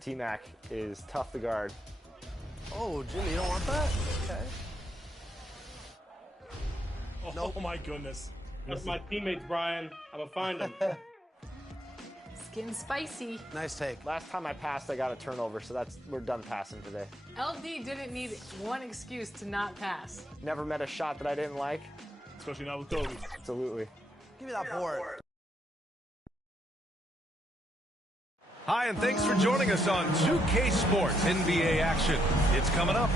T-Mac is tough to guard. Oh, Jimmy, you don't want that? Okay. Oh, nope. My goodness. That's my teammates, Brian. I'm gonna find them. Skin spicy. Nice take. Last time I passed, I got a turnover, so we're done passing today. LD didn't need one excuse to not pass. Never met a shot that I didn't like. Especially not with Kobe. Absolutely. Give me that board. Hi, and thanks for joining us on 2K Sports NBA action. It's coming up.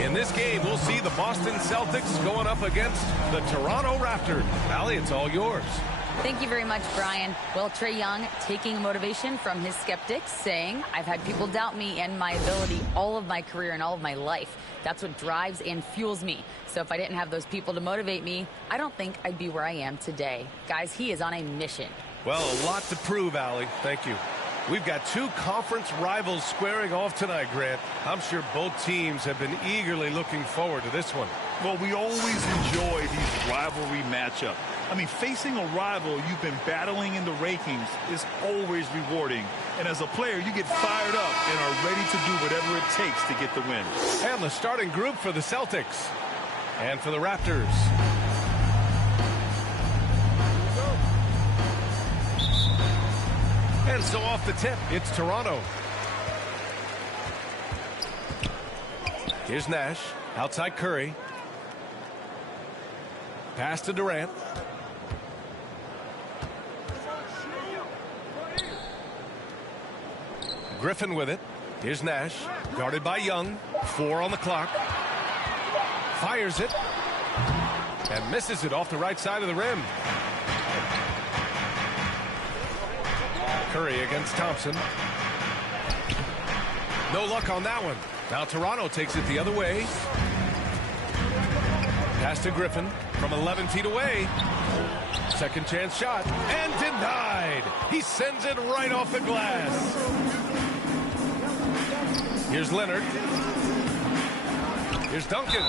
In this game, we'll see the Boston Celtics going up against the Toronto Raptors. Allie, it's all yours. Thank you very much, Brian. Well, Trae Young taking motivation from his skeptics, saying, I've had people doubt me and my ability all of my career and all of my life. That's what drives and fuels me. So if I didn't have those people to motivate me, I don't think I'd be where I am today. Guys, he is on a mission. Well, a lot to prove, Allie. Thank you. We've got two conference rivals squaring off tonight, Grant. I'm sure both teams have been eagerly looking forward to this one. Well, we always enjoy these rivalry matchups. I mean, facing a rival you've been battling in the rankings is always rewarding. And as a player, you get fired up and are ready to do whatever it takes to get the win. And the starting group for the Celtics. And for the Raptors. And so off the tip, it's Toronto. Here's Nash. Outside Curry. Pass to Durant. Griffin with it. Here's Nash. Guarded by Young. 4 on the clock. Fires it. And misses it off the right side of the rim. Curry against Thompson. No luck on that one. Now Toronto takes it the other way. Pass to Griffin from 11 feet away. Second chance shot. And denied. He sends it right off the glass. Here's Leonard. Here's Duncan.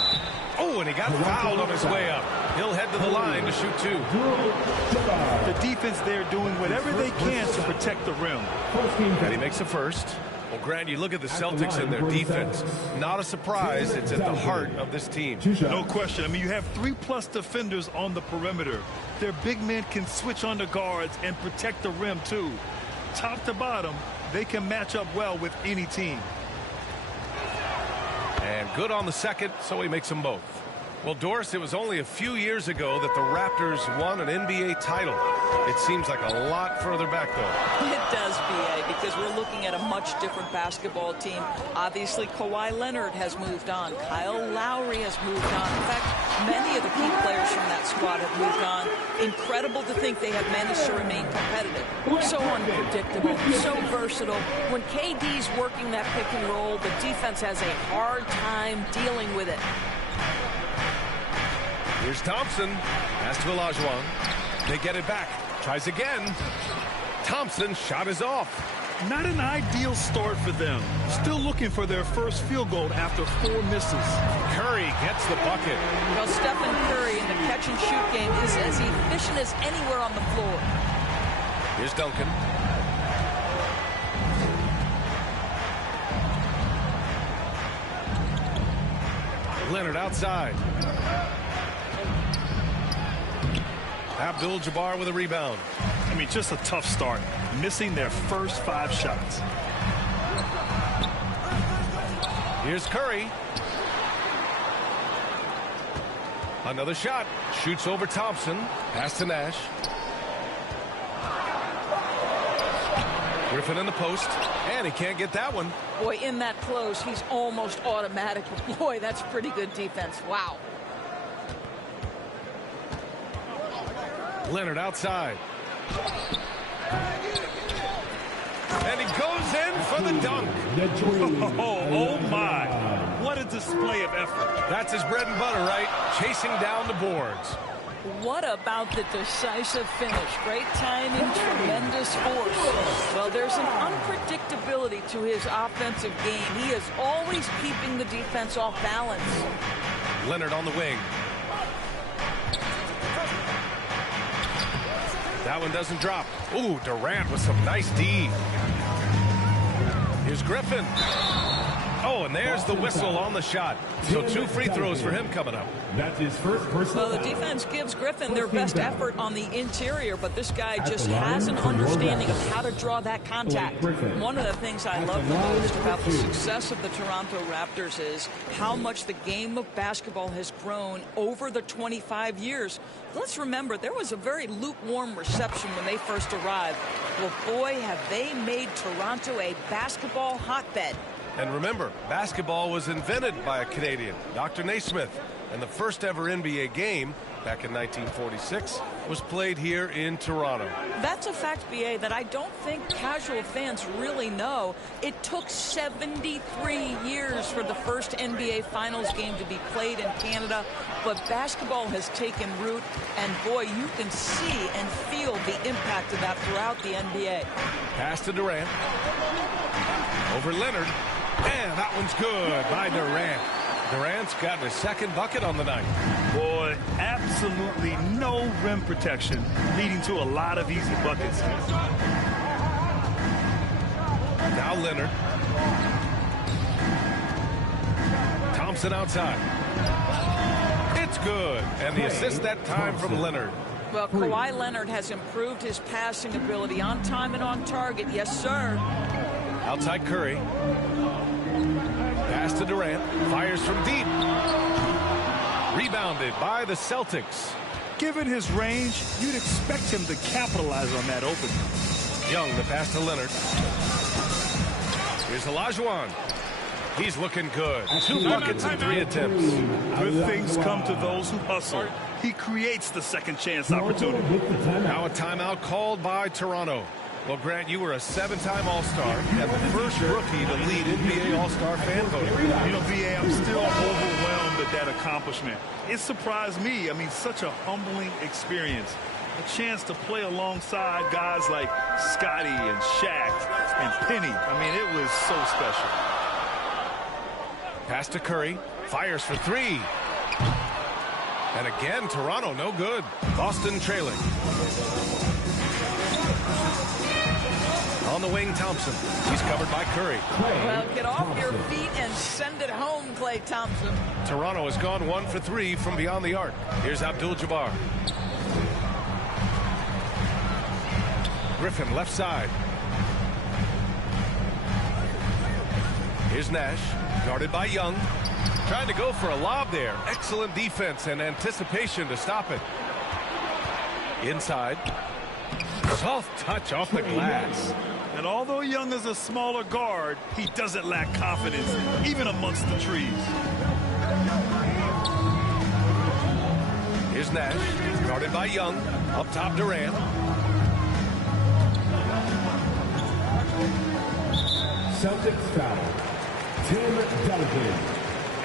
Oh, and he got fouled on his way up. He'll head to the line to shoot 2. The defense there doing whatever they can to protect the rim. And he makes the first. Well, Grant, you look at the Celtics and their defense. Not a surprise. It's at the heart of this team. No question. I mean, you have 3+ defenders on the perimeter. Their big men can switch on the guards and protect the rim, too. Top to bottom, they can match up well with any team. And good on the second, so he makes them both. Well, Doris, it was only a few years ago that the Raptors won an NBA title. It seems like a lot further back, though. It does, B.A., because we're looking at a much different basketball team. Obviously, Kawhi Leonard has moved on. Kyle Lowry has moved on. In fact, many of the key players from that squad have moved on. Incredible to think they have managed to remain competitive. So unpredictable, so versatile. When KD's working that pick and roll, the defense has a hard time dealing with it. Here's Thompson. Pass to Olajuwon. They get it back. Tries again. Thompson's shot is off. Not an ideal start for them. Still looking for their first field goal after 4 misses. Curry gets the bucket. Well, Stephen Curry in the catch-and-shoot game is as efficient as anywhere on the floor. Here's Duncan. Leonard outside. Abdul-Jabbar with a rebound. I mean, just a tough start. Missing their first 5 shots. Here's Curry. Another shot. Shoots over Thompson. Pass to Nash. Griffin in the post. And he can't get that one. Boy, in that close, he's almost automatic. Boy, that's pretty good defense. Wow. Leonard outside. And he goes in for the dunk. Oh my. What a display of effort. That's his bread and butter, right? Chasing down the boards. What about the decisive finish? Great timing, tremendous force. Well, there's an unpredictability to his offensive game. He is always keeping the defense off balance. Leonard on the wing. That one doesn't drop. Ooh, Durant with some nice D. Here's Griffin. Oh, and there's the whistle on the shot. So 2 free throws for him coming up. That's his first personal. Well, the defense gives Griffin their best effort on the interior, but this guy just has an understanding of how to draw that contact. One of the things I love the most about the success of the Toronto Raptors is how much the game of basketball has grown over the 25 years. Let's remember, there was a very lukewarm reception when they first arrived. Well, boy, have they made Toronto a basketball hotbed. And remember, basketball was invented by a Canadian, Dr. Naismith. And the first ever NBA game, back in 1946, was played here in Toronto. That's a fact, BA, that I don't think casual fans really know. It took 73 years for the first NBA Finals game to be played in Canada, but basketball has taken root, and boy, you can see and feel the impact of that throughout the NBA. Pass to Durant. Over Leonard. And that one's good by Durant. Durant's got his second bucket on the night. Boy, absolutely no rim protection, leading to a lot of easy buckets. Now Leonard. Thompson outside. It's good. And the assist that time from Leonard. Well, Kawhi Leonard has improved his passing ability on time and on target. Yes, sir. Outside Curry. Pass to Durant. Fires from deep. Rebounded by the Celtics. Given his range, you'd expect him to capitalize on that opening. Young, the pass to Leonard. Here's Olajuwon. He's looking good. 2 buckets in 3 attempts. Good things come to those who hustle. He creates the second chance opportunity. Now a timeout called by Toronto. Well, Grant, you were a 7-time All-Star and the first rookie to lead NBA All-Star fan voting. You know, VA, I'm still overwhelmed at that accomplishment. It surprised me. I mean, such a humbling experience. A chance to play alongside guys like Scotty and Shaq and Penny. I mean, it was so special. Pass to Curry. Fires for 3. And again, Toronto no good. Boston trailing. On the wing, Thompson. He's covered by Curry. Well, get off your feet and send it home, Klay Thompson. Toronto has gone 1 for 3 from beyond the arc. Here's Abdul-Jabbar. Griffin left side. Here's Nash, guarded by Young. Trying to go for a lob there. Excellent defense and anticipation to stop it. Inside. Soft touch off the glass. And although Young is a smaller guard, he doesn't lack confidence, even amongst the trees. Here's Nash, guarded by Young. Up top, Durant. Celtics foul. Tim Duncan.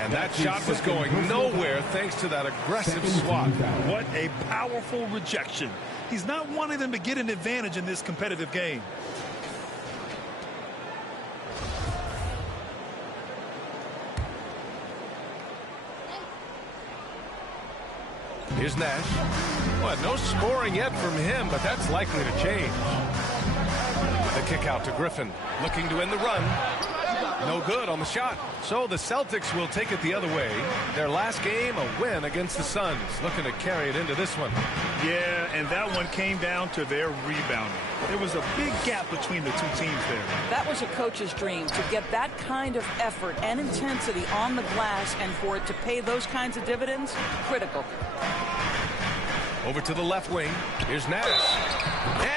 And that shot was going nowhere thanks to that aggressive swat. What a powerful rejection. He's not wanting them to get an advantage in this competitive game. Here's Nash. Well, no scoring yet from him, but that's likely to change. The kick out to Griffin, looking to end the run. No good on the shot. So the Celtics will take it the other way. Their last game, a win against the Suns, looking to carry it into this one. Yeah, and that one came down to their rebounding. There was a big gap between the two teams there. That was a coach's dream, to get that kind of effort and intensity on the glass, and for it to pay those kinds of dividends, critical. Over to the left wing. Here's Nash.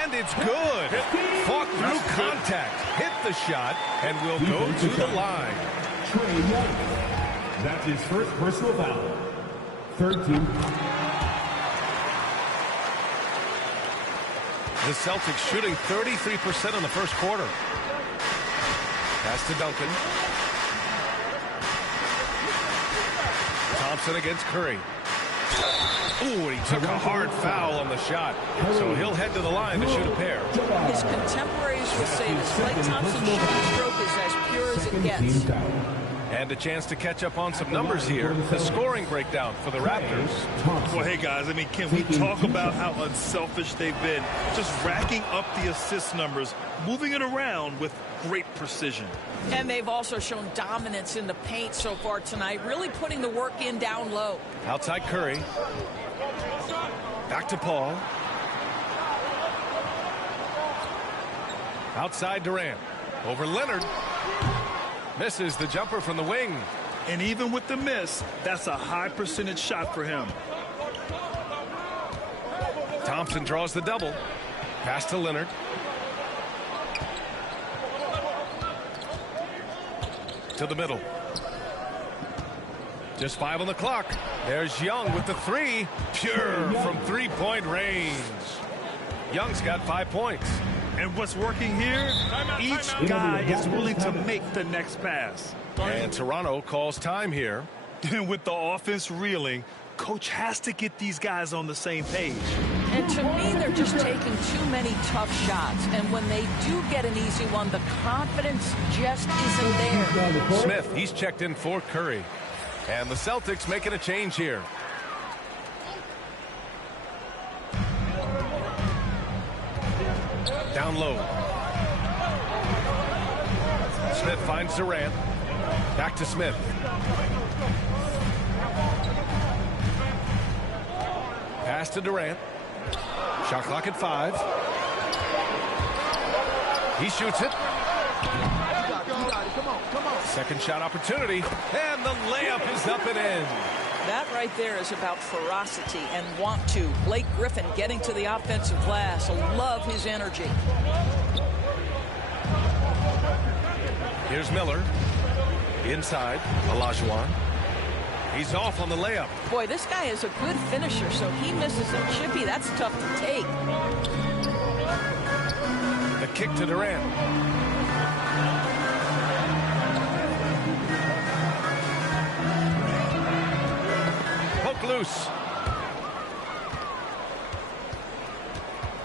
And it's good. Fought through contact. Hit the shot and will go to the line. That's his first personal foul. 13. The Celtics shooting 33% in the first quarter. Pass to Duncan. Thompson against Curry. Ooh, and he took a hard foul on the shot. So he'll head to the line to shoot a pair. His contemporaries will say this. Klay Thompson's shooting stroke is as pure as it gets. And a chance to catch up on some numbers here. The scoring breakdown for the Raptors. Well, hey, guys, I mean, can we talk about how unselfish they've been? Just racking up the assist numbers, moving it around with great precision. And they've also shown dominance in the paint so far tonight, really putting the work in down low. Outside Curry. Back to Paul. Outside Durant. Over Leonard. Misses the jumper from the wing. And even with the miss, that's a high percentage shot for him. Thompson draws the double. Pass to Leonard. To the middle. Just 5 on the clock. There's Young with the 3. Pure from 3-point range. Young's got 5 points. And what's working here? Each guy is willing to make the next pass. And Toronto calls time here. And with the offense reeling, coach has to get these guys on the same page. And to me, they're just taking too many tough shots. And when they do get an easy one, the confidence just isn't there. Smith, he's checked in for Curry. And the Celtics making a change here. Down low. Smith finds Durant. Back to Smith. Pass to Durant. Shot clock at 5. He shoots it. Come on. Second shot opportunity. And the layup is up and in. That right there is about ferocity and want to. Blake Griffin getting to the offensive glass. I love his energy. Here's Miller. Inside. Olajuwon. He's off on the layup. Boy, this guy is a good finisher, so he misses a chippy. That's tough to take. The kick to Durant. Loose.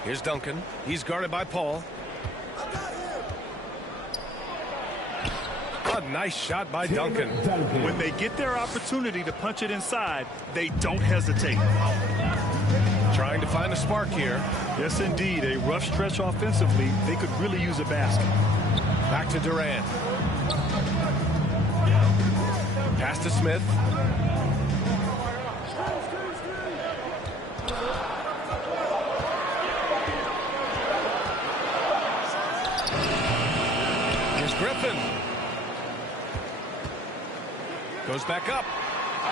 Here's Duncan. He's guarded by Paul. A nice shot by Duncan. When they get their opportunity to punch it inside, they don't hesitate. Trying to find a spark here. Yes, indeed. A rough stretch offensively. They could really use a basket. Back to Durant. Pass to Smith. Griffin goes back up,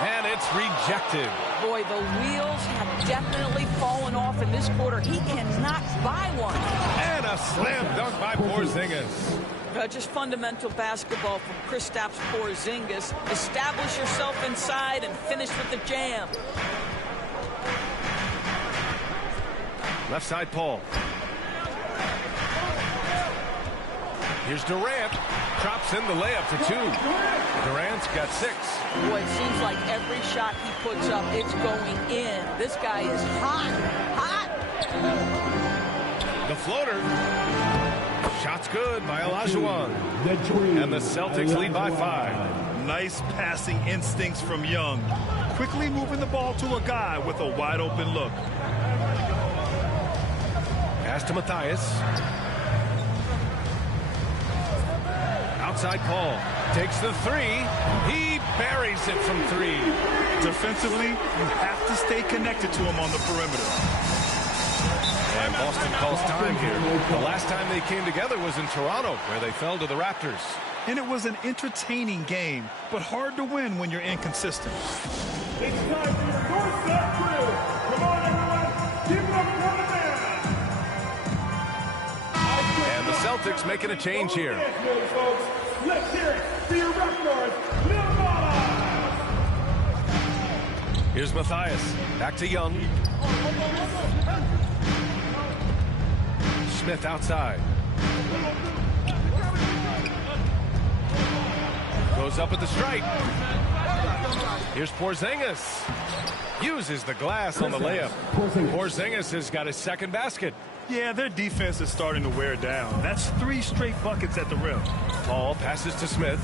and it's rejected. Boy, the wheels have definitely fallen off in this quarter. He cannot buy one. And a slam dunk by Porzingis. Just fundamental basketball from Kristaps Porzingis. Establish yourself inside and finish with the jam. Left side, Paul. Here's Durant. Drops in the layup for 2. Durant's got 6. Boy, it seems like every shot he puts up, it's going in. This guy is hot. The floater. Shot's good by Olajuwon. And the Celtics lead by 5. Nice passing instincts from Young. Quickly moving the ball to a guy with a wide open look. Pass to Matthias. Outside Paul. Takes the 3. He buries it from 3. Defensively, you have to stay connected to him on the perimeter. And Boston calls time here. The last time they came together was in Toronto, where they fell to the Raptors. And it was an entertaining game, but hard to win when you're inconsistent. It's time for your doorstep crew. Come on, everyone. Keep up one man. And the Celtics making a change here. Folks, let's hear it for your Raptors. Here's Matthias. Back to Young. Smith outside. Goes up at the stripe. Here's Porzingis. Uses the glass on the layup. Porzingis has got his second basket. Yeah, their defense is starting to wear down. That's 3 straight buckets at the rim. Paul passes to Smith.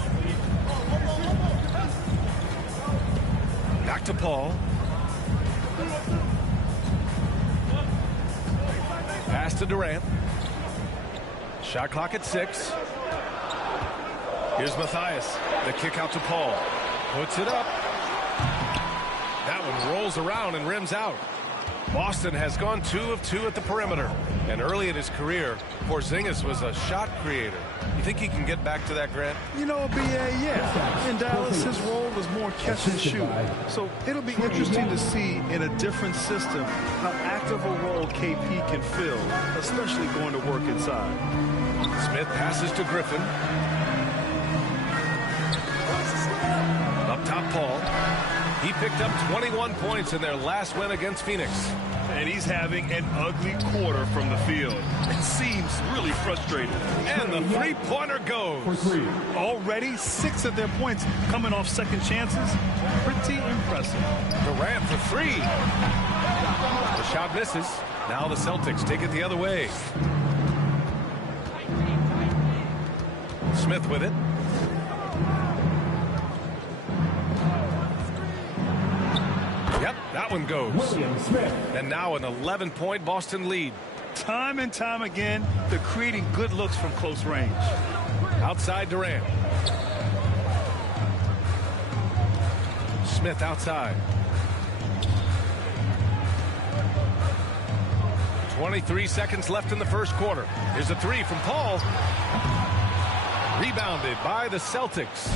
Back to Paul. Pass to Durant. Shot clock at 6. Here's Matthias. The kick out to Paul. Puts it up. That one rolls around and rims out. Boston has gone 2 of 2 at the perimeter. And early in his career, Porzingis was a shot creator. You think he can get back to that, Grant? You know, BA, yeah. In Dallas, his role was more catch and shoot. So it'll be interesting to see in a different system how active a role KP can fill, especially going to work inside. Smith passes to Griffin. Up top, Paul. He picked up 21 points in their last win against Phoenix. And he's having an ugly quarter from the field. It seems really frustrating. And the three-pointer goes. Already 6 of their points coming off second chances. Pretty impressive. Durant for 3. The shot misses. Now the Celtics take it the other way. Smith with it. Yep, that one goes. And now an 11-point Boston lead. Time and time again, they're creating good looks from close range. Outside Durant. Smith outside. 23 seconds left in the first quarter. Here's a 3 from Paul. Rebounded by the Celtics.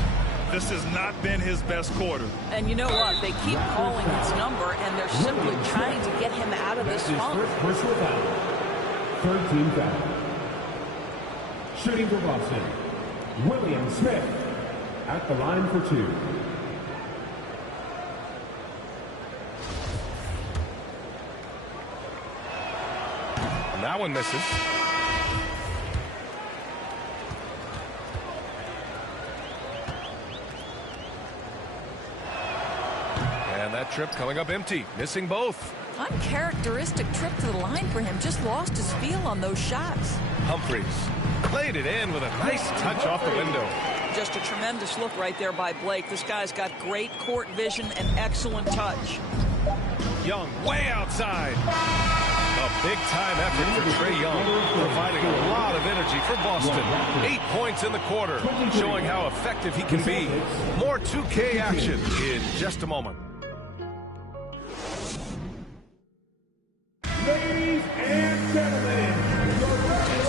This has not been his best quarter. And you know what? They keep calling his number, and they're simply trying to get him out of this funk. Personal foul. Third team foul. Shooting for Boston, William Smith at the line for 2. And that one misses. And that trip coming up empty, missing both. Uncharacteristic trip to the line for him. Just lost his feel on those shots. Humphries played it in with a nice touch off the window. Just a tremendous look right there by Blake. This guy's got great court vision and excellent touch. Young way outside. A big-time effort for Trae Young, providing a lot of energy for Boston. 8 points in the quarter, showing how effective he can be. More 2K action in just a moment. Ladies and gentlemen,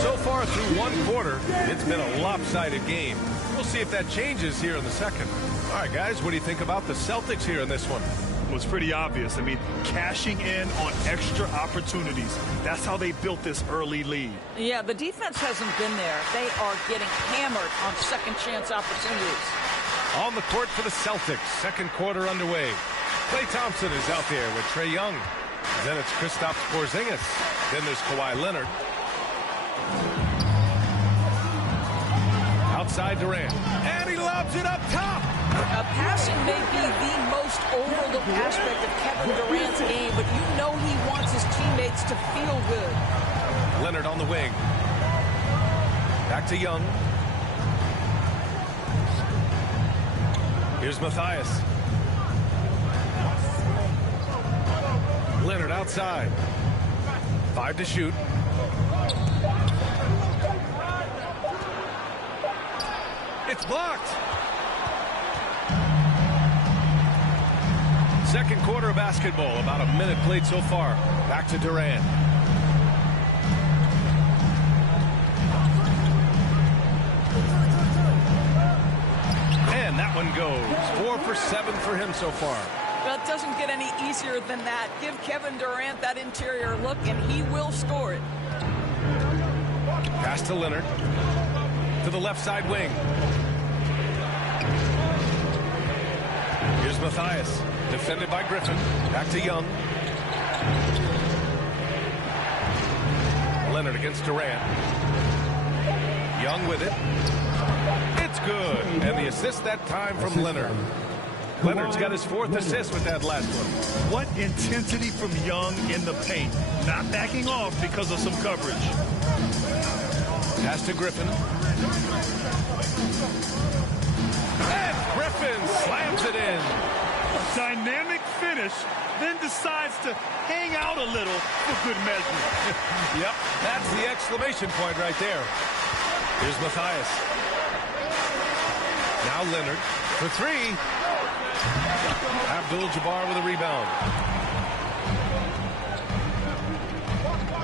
So far through one quarter, it's been a lopsided game. We'll see if that changes here in the second. All right, guys, what do you think about the Celtics here in this one? Well, it's pretty obvious. I mean, cashing in on extra opportunities. That's how they built this early lead. Yeah, the defense hasn't been there. They are getting hammered on second chance opportunities. On the court for the Celtics, second quarter underway. Klay Thompson is out there with Trae Young. Then it's Kristaps Porzingis. Then there's Kawhi Leonard. Outside Durant. And he lobs it up top. Passing may be the most overlooked aspect of Kevin Durant's game, but you know he wants his teammates to feel good. Leonard on the wing. Back to Young. Here's Matthias. Leonard outside. 5 to shoot. It's blocked. Second quarter of basketball. About a minute played so far. Back to Durant. And that one goes. 4 for 7 for him so far. Well, it doesn't get any easier than that. Give Kevin Durant that interior look, and he will score it. Pass to Leonard. To the left side wing. Here's Matthias. Defended by Griffin. Back to Young. Leonard against Durant. Young with it. It's good. And the assist that time from Leonard. Leonard's got his 4th assist with that last one. What intensity from Young in the paint. Not backing off because of some coverage. Pass to Griffin. And Griffin slams it in. Dynamic finish, then decides to hang out a little for good measure. Yep, that's the exclamation point right there. Here's Matthias. Now Leonard for three. Abdul-Jabbar with a rebound.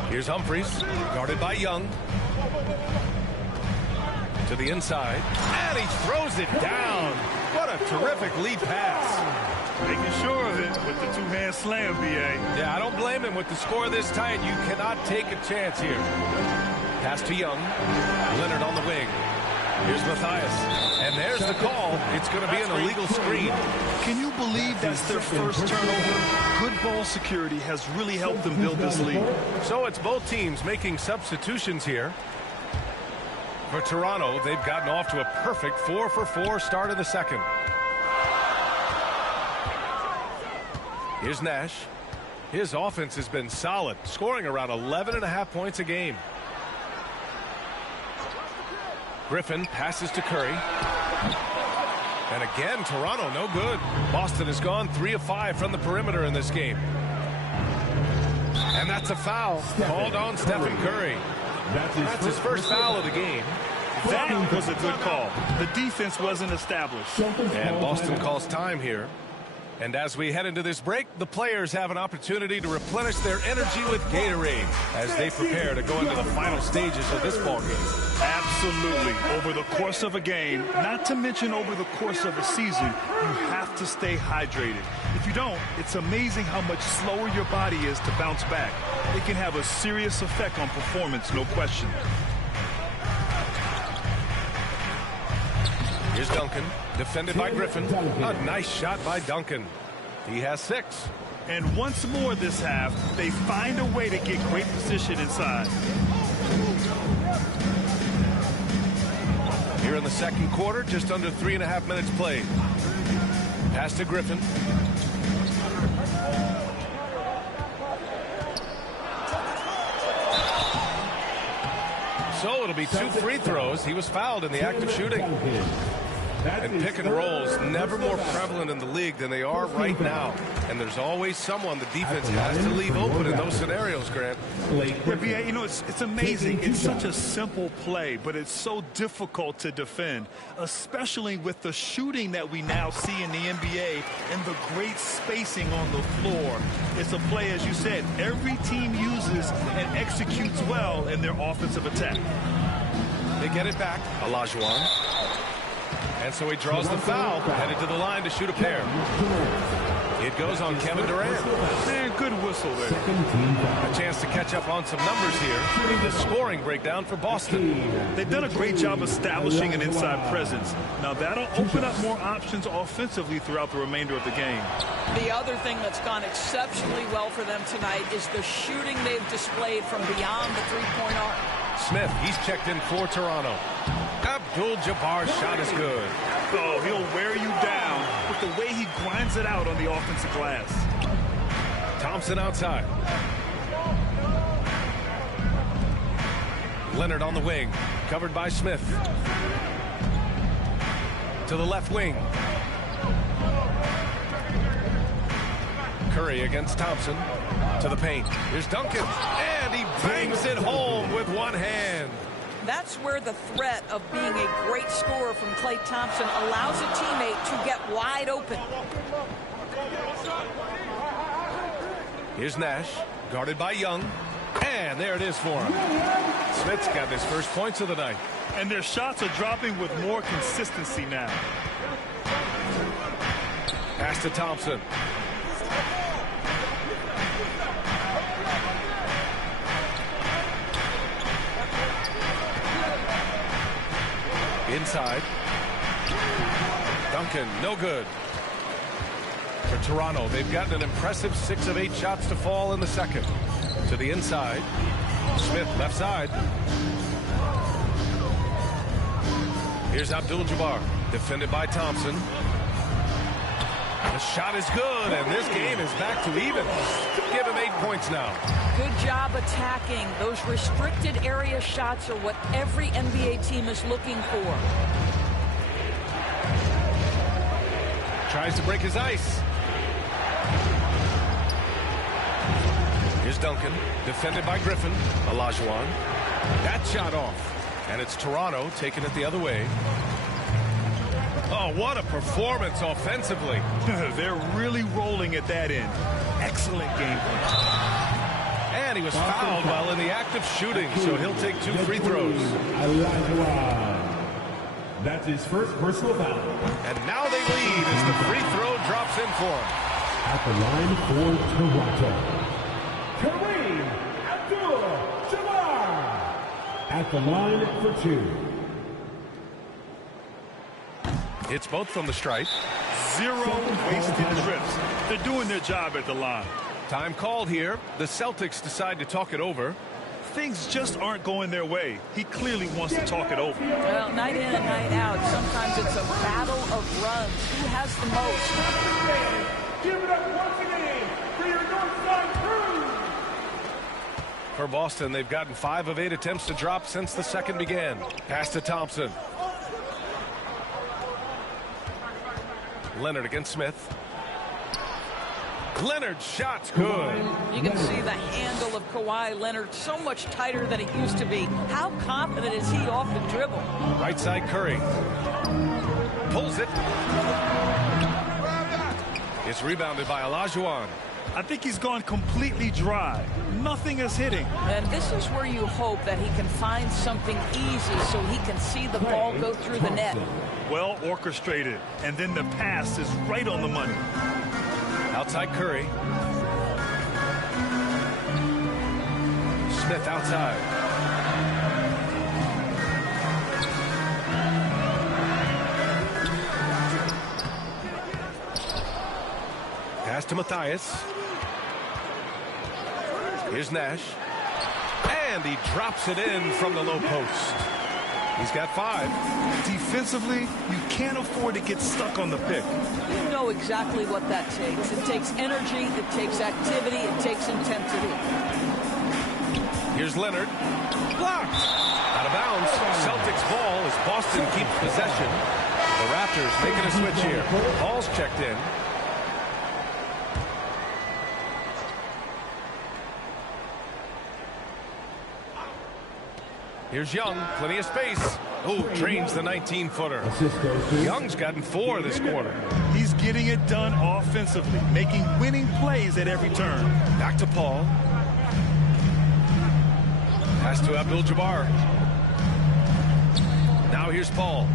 Here's Humphries, guarded by Young. To the inside, and he throws it down. What a terrific lead pass. Making sure of it with the two-hand slam, B.A. Yeah, I don't blame him. With the score this tight, you cannot take a chance here. Pass to Young. Leonard on the wing. Here's Matthias. And there's the call. It's going to be an illegal screen. Can you believe that's their first turnover? Good ball security has really helped them build this lead. So it's both teams making substitutions here. For Toronto, they've gotten off to a perfect 4-for-4 start in the second. Here's Nash. His offense has been solid, scoring around 11.5 points a game. Griffin passes to Curry. And again, Toronto no good. Boston has gone 3 of 5 from the perimeter in this game. And that's a foul called on Stephen Curry. That's his first foul of the game. That was a good call. The defense wasn't established. And Boston calls time here. And as we head into this break, the players have an opportunity to replenish their energy with Gatorade as they prepare to go into the final stages of this ball game. Absolutely. Over the course of a game, not to mention over the course of a season, you have to stay hydrated. If you don't, it's amazing how much slower your body is to bounce back. It can have a serious effect on performance, no question. Here's Duncan, defended by Griffin. A nice shot by Duncan. He has 6. And once more this half, they find a way to get great position inside. Here in the second quarter, just under 3.5 minutes played. Pass to Griffin. So it'll be 2 free throws. He was fouled in the act of shooting. And pick and rolls never more prevalent in the league than they are right now. And there's always someone the defense has to leave open in those scenarios, Grant. Yeah, B.A., you know, it's amazing. It's such a simple play, but it's so difficult to defend, especially with the shooting that we now see in the NBA and the great spacing on the floor. It's a play, as you said, every team uses and executes well in their offensive attack. They get it back. Olajuwon. And so he draws the foul, headed to the line to shoot a pair. It goes on Kevin Durant. Man, good whistle there. A chance to catch up on some numbers here in the scoring breakdown for Boston. They've done a great job establishing an inside presence. Now that'll open up more options offensively throughout the remainder of the game. The other thing that's gone exceptionally well for them tonight is the shooting they've displayed from beyond the three-point arc. Smith, he's checked in for Toronto. Abdul-Jabbar's shot is good. Oh, he'll wear you down with the way he grinds it out on the offensive glass. Thompson outside. Leonard on the wing, covered by Smith. To the left wing. Curry against Thompson. To the paint. Here's Duncan. And he bangs it home with one hand. That's where the threat of being a great scorer from Klay Thompson allows a teammate to get wide open. Here's Nash, guarded by Young. And there it is for him. Smith's got his first points of the night. And their shots are dropping with more consistency now. Pass to Thompson. Inside. Duncan, no good. For Toronto, they've gotten an impressive 6 of 8 shots to fall in the second. To the inside. Smith, left side. Here's Abdul-Jabbar, defended by Thompson. The shot is good, and this game is back to even. Give him 8 points now. Good job attacking. Those restricted area shots are what every NBA team is looking for. Tries to break his ice. Here's Duncan, defended by Griffin. Olajuwon. That shot off. And it's Toronto taking it the other way. Oh, what a performance offensively. They're really rolling at that end. Excellent game. And he was fouled while in the act of shooting, so he'll take 2 free throws. That's his first personal foul. And now they lead as the free throw drops in for him. At the line for Toronto, Kareem Abdul-Jabbar. At the line for 2. It's both from the stripe. 0 wasted trips. They're doing their job at the line. Time called here. The Celtics decide to talk it over. Things just aren't going their way. He clearly wants to talk it over. Well, night in and night out, sometimes it's a battle of runs. Who has the most? Give it up once again for your Northside crew. For Boston, they've gotten 5 of 8 attempts to drop since the second began. Pass to Thompson. Leonard against Smith. Leonard's shot's good. You can see the handle of Kawhi Leonard so much tighter than it used to be. How confident is he off the dribble? Right side Curry. Pulls it. It's rebounded by Olajuwon. I think he's gone completely dry. Nothing is hitting. And this is where you hope that he can find something easy so he can see the ball go through the net. Well orchestrated. And then the pass is right on the money. Outside Curry. Smith outside. Pass to Matthias. Here's Nash. And he drops it in from the low post. He's got 5. Defensively, you can't afford to get stuck on the pick. You know exactly what that takes. It takes energy, it takes activity, it takes intensity. Here's Leonard. Blocked. Out of bounds. Celtics ball as Boston keeps possession. The Raptors making a switch here. Paul's checked in. Here's Young, plenty of space. Oh, drains the 19-footer. Young's gotten 4 this quarter. He's getting it done offensively, making winning plays at every turn. Back to Paul. Pass to Abdul-Jabbar. Now here's Paul.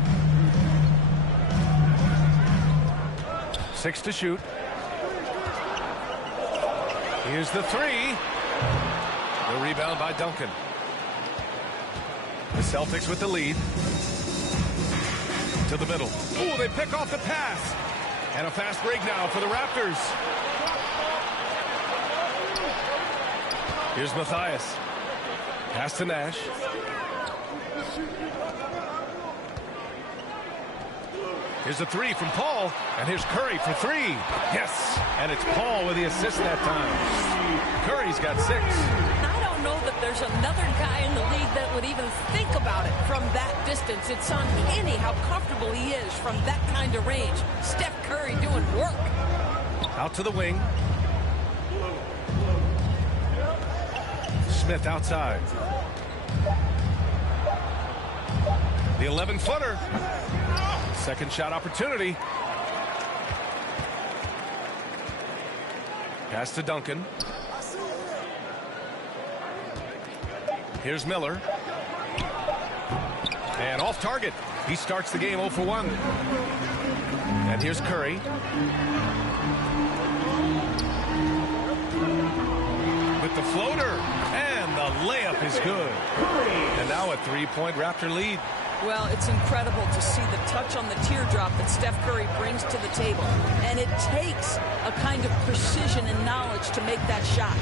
6 to shoot. Here's the 3. The rebound by Duncan. The Celtics with the lead. To the middle. Oh, they pick off the pass. And a fast break now for the Raptors. Here's Matthias. Pass to Nash. Here's a 3 from Paul. And here's Curry for 3. Yes. And it's Paul with the assist that time. Curry's got 6. I don't know that there's another guy in the league that would even think about it from that distance. It's uncanny how comfortable he is from that kind of range. Steph Curry doing work. Out to the wing. Smith outside. The 11-footer. Second shot opportunity. Pass to Duncan. Here's Miller. And off target. He starts the game 0 for 1. And here's Curry. With the floater. And the layup is good. And now a 3-point Raptor lead. Well, it's incredible to see the touch on the teardrop that Steph Curry brings to the table. And it takes a kind of precision and knowledge to make that shot.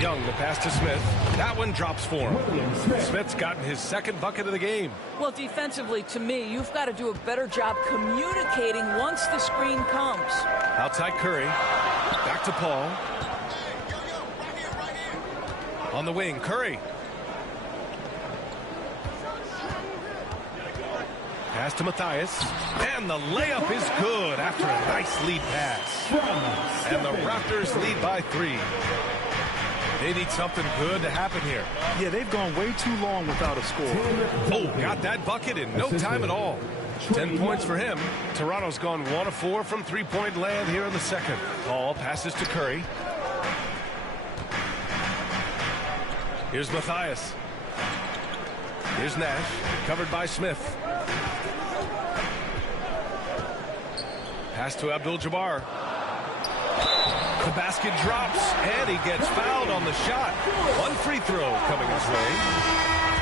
Young, the pass to Smith. That one drops for him. Smith's gotten his second bucket of the game. Well, defensively, to me, you've got to do a better job communicating once the screen comes. Outside Curry. Back to Paul. On the wing, Curry. Pass to Matthias. And the layup is good after a nice lead pass. And the Raptors lead by 3. They need something good to happen here. Yeah, they've gone way too long without a score. Oh, got that bucket in no time at all. 10 points for him. Toronto's gone 1 of 4 from three-point land here in the second. Paul passes to Curry. Here's Matthias. Here's Nash, covered by Smith. Pass to Abdul-Jabbar. The basket drops, and he gets fouled on the shot. One free throw coming his way.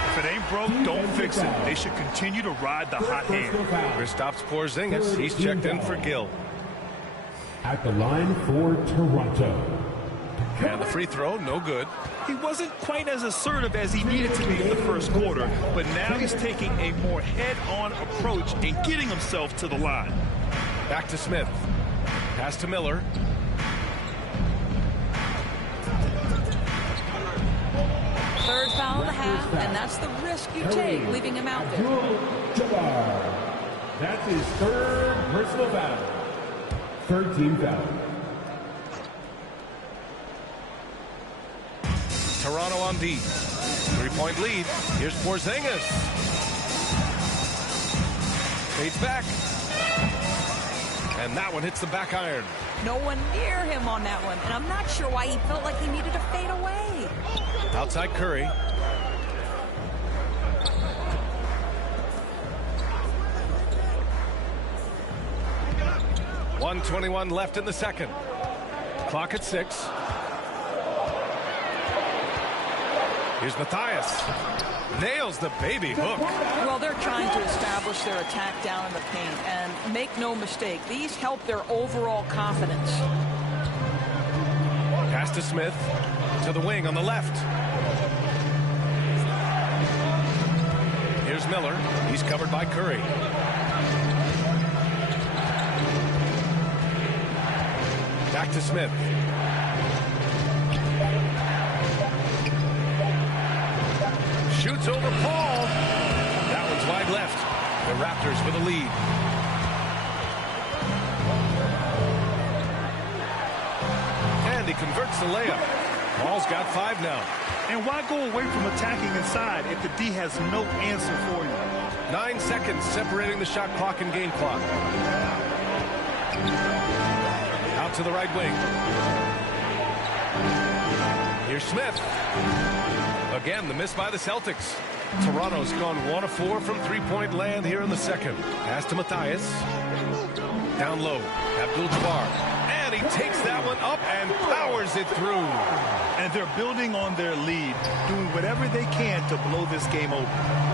If it ain't broke, don't fix it. They should continue to ride the hot hand. Kristaps Porzingis, he's checked in for Gill. At the line for Toronto. And the free throw, no good. He wasn't quite as assertive as he needed to be in the first quarter, but now he's taking a more head-on approach and getting himself to the line. Back to Smith. Pass to Miller. Third foul of the half, and that's the risk you take, leaving him out there. Abdul-Jabbar. That's his third personal foul. Third team foul. Toronto on D. 3-point lead. Here's Porzingis. Fades back. And that one hits the back iron. No one near him on that one, and I'm not sure why he felt like he needed to fade away. Outside Curry. .121 left in the second. Clock at 6. Here's Matthias. Nails the baby hook. Well, they're trying to establish their attack down in the paint, and make no mistake, these help their overall confidence. Pass to Smith. To the wing on the left. Here's Miller. He's covered by Curry. Back to Smith. Shoots over Paul. That one's wide left. The Raptors with a lead. And he converts the layup. Paul's got 5 now. And why go away from attacking inside if the D has no answer for you? 9 seconds separating the shot clock and game clock. Out to the right wing. Here's Smith. Again, the miss by the Celtics. Toronto's gone 1 of 4 from three-point land here in the second. Pass to Matthias. Down low. Abdul-Jabbar. And he takes that one up and powers it through. And they're building on their lead, doing whatever they can to blow this game open.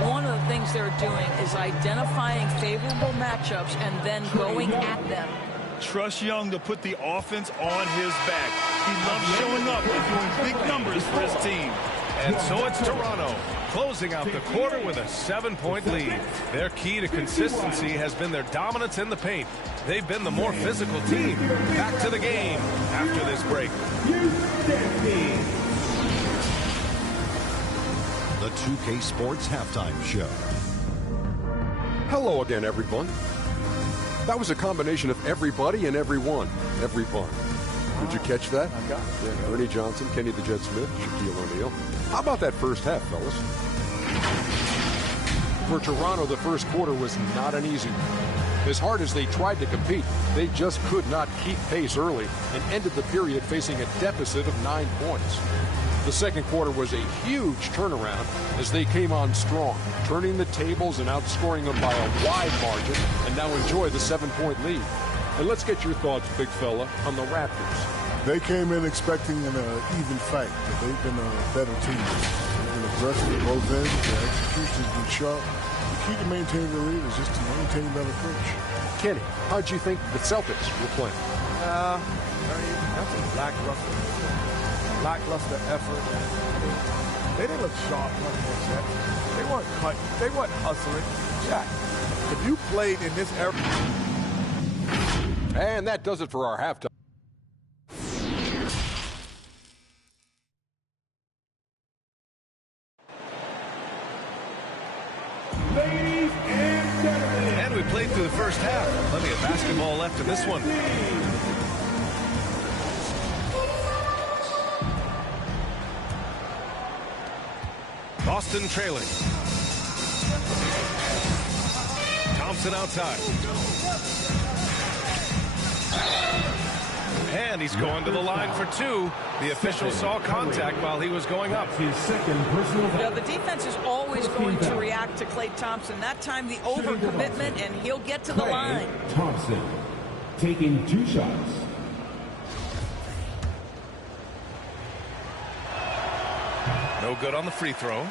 One of the things they're doing is identifying favorable matchups and then going at them. Trust Young to put the offense on his back. He loves showing up and doing big numbers for his team. And so it's Toronto closing out the quarter with a 7-point lead. Their key to consistency has been their dominance in the paint. They've been the more physical team. Back to the game after this break. The 2K Sports Halftime Show. Hello again, everyone. That was a combination of everybody and everyone. Everyone. Did you catch that? I got it. Yeah, Ernie Johnson, Kenny the Jet Smith, Shaquille O'Neal. How about that first half, fellas? For Toronto, the first quarter was not an easy one. As hard as they tried to compete, they just could not keep pace early and ended the period facing a deficit of 9 points. The second quarter was a huge turnaround as they came on strong, turning the tables and outscoring them by a wide margin, and now enjoy the 7-point lead. And let's get your thoughts, big fella, on the Raptors. They came in expecting an even fight, but they've been a better team. They've been aggressive at both ends. Their execution's been sharp. The key to maintaining the lead is just to maintain that approach. Kenny, how'd you think the Celtics were playing? That's a lackluster effort. They didn't look sharp 100%. They weren't cutting. They weren't hustling. Jack, if you played in this era... And that does it for our halftime. Ladies and gentlemen. And we played through the first half. Plenty of basketball left in this one. Boston trailing. Thompson outside. And he's going to the line for two. The official saw contact while he was going up. Yeah, the defense is always going to react to Klay Thompson. That time the overcommitment, and he'll get to the line. Thompson taking 2 shots. No good on the free throw.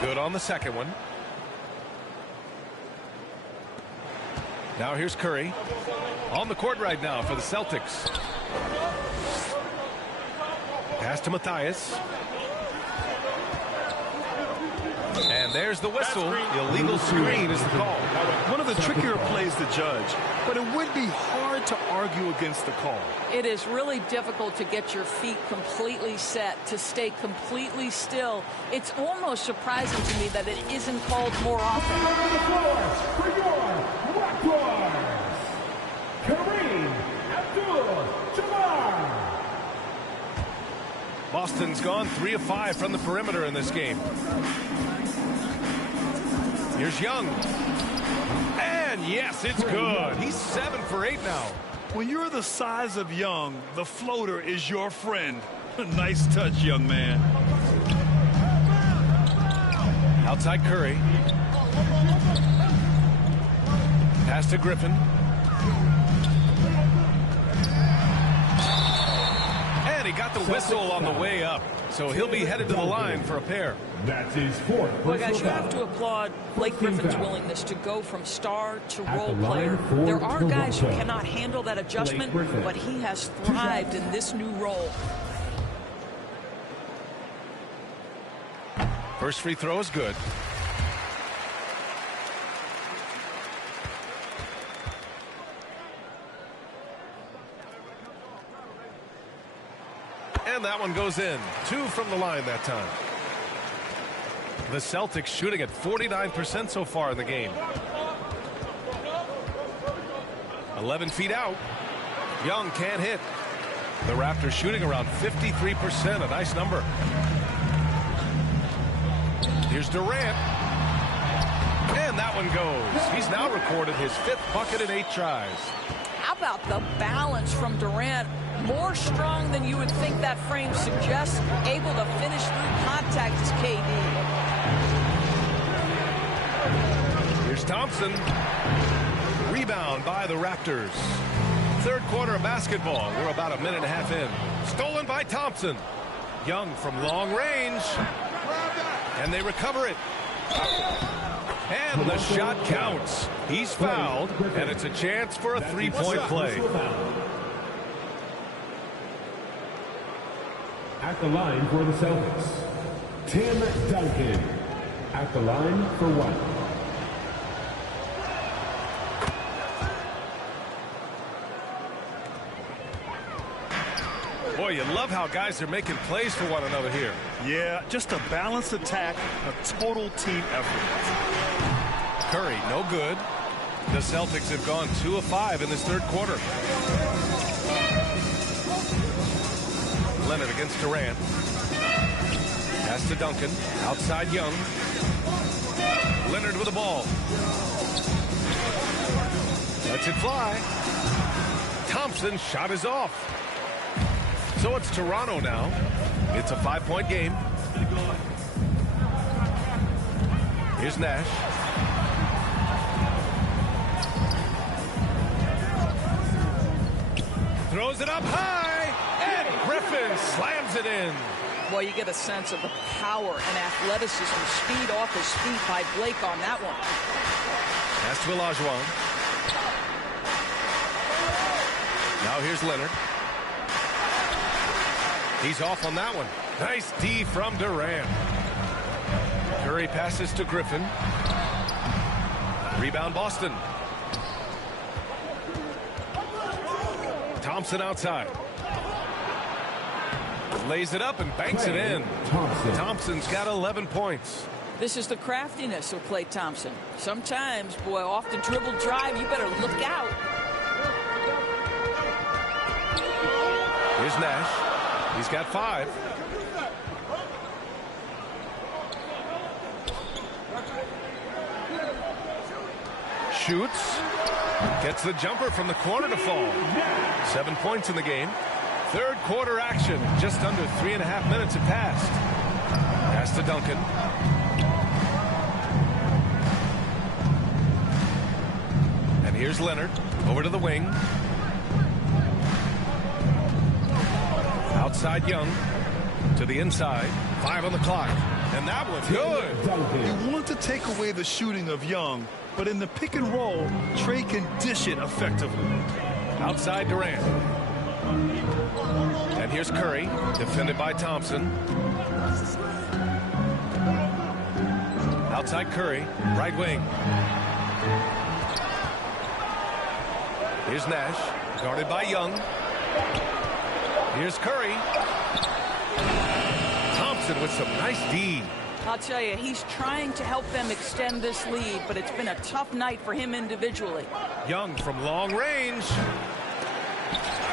Good on the second one. Now here's Curry. On the court right now for the Celtics. Pass to Matthias. And there's the whistle. Illegal screen is the call. One of the trickier plays to judge, but it would be hard to argue against the call. It is really difficult to get your feet completely set, to stay completely still. It's almost surprising to me that it isn't called more often. For your Raptors, Kareem Abdul-Jabbar. Boston's gone 3 of 5 from the perimeter in this game. Here's Young. And yes, it's good. He's 7 for 8 now. When you're the size of Young, the floater is your friend. Nice touch, young man. Outside Curry. Pass to Griffin. And he got the whistle on the way up. So he'll be headed to the line for a pair. That's his 4th. Well, guys, you have to applaud Blake Griffin's willingness to go from star to role player. There are guys who cannot handle that adjustment, but he has thrived in this new role. First free throw is good. And that one goes in. 2 from the line that time. The Celtics shooting at 49% so far in the game. 11 feet out. Young can't hit. The Raptors shooting around 53%. A nice number. Here's Durant. And that one goes. He's now recorded his 5th bucket in 8 tries. How about the balance from Durant? More strong than you would think that frame suggests. Able to finish through contact is KD. Here's Thompson. Rebound by the Raptors. 3rd quarter of basketball. We're about a minute and a half in. Stolen by Thompson. Young from long range. And they recover it. And the shot counts. He's fouled, and it's a chance for a 3-point play. At the line for the Celtics, Tim Duncan. At the line for 1. Boy, you love how guys are making plays for one another here. Yeah, just a balanced attack, a total team effort. Curry, no good. The Celtics have gone 2 of 5 in this 3rd quarter. Leonard against Durant. Pass to Duncan. Outside Young. Leonard with the ball. Lets it fly. Thompson's shot is off. So it's Toronto now. It's a 5-point game. Here's Nash. Throws it up high. And Griffin slams it in. Well, you get a sense of the power and athleticism, speed off his feet by Blake on that one. Pass to Olajuwon. Now here's Leonard. He's off on that one. Nice D from Durant. Curry passes to Griffin. Rebound Boston. Thompson outside. Lays it up and banks it in. Thompson's got 11 points. This is the craftiness of Klay Thompson. Sometimes, boy, off the dribble drive, you better look out. Here's Nash. He's got 5. Shoots. Gets the jumper from the corner to fall. 7 points in the game. Third quarter action. Just under 3.5 minutes have passed. Pass to Duncan. And here's Leonard. Over to the wing. Outside Young. To the inside. 5 on the clock. And that was good. You want to take away the shooting of Young, but in the pick and roll, Trey can dish it effectively. Outside Durant. And here's Curry, defended by Thompson. Outside Curry, right wing. Here's Nash, guarded by Young. Here's Curry. Thompson with some nice D. I'll tell you, he's trying to help them extend this lead, but it's been a tough night for him individually. Young from long range.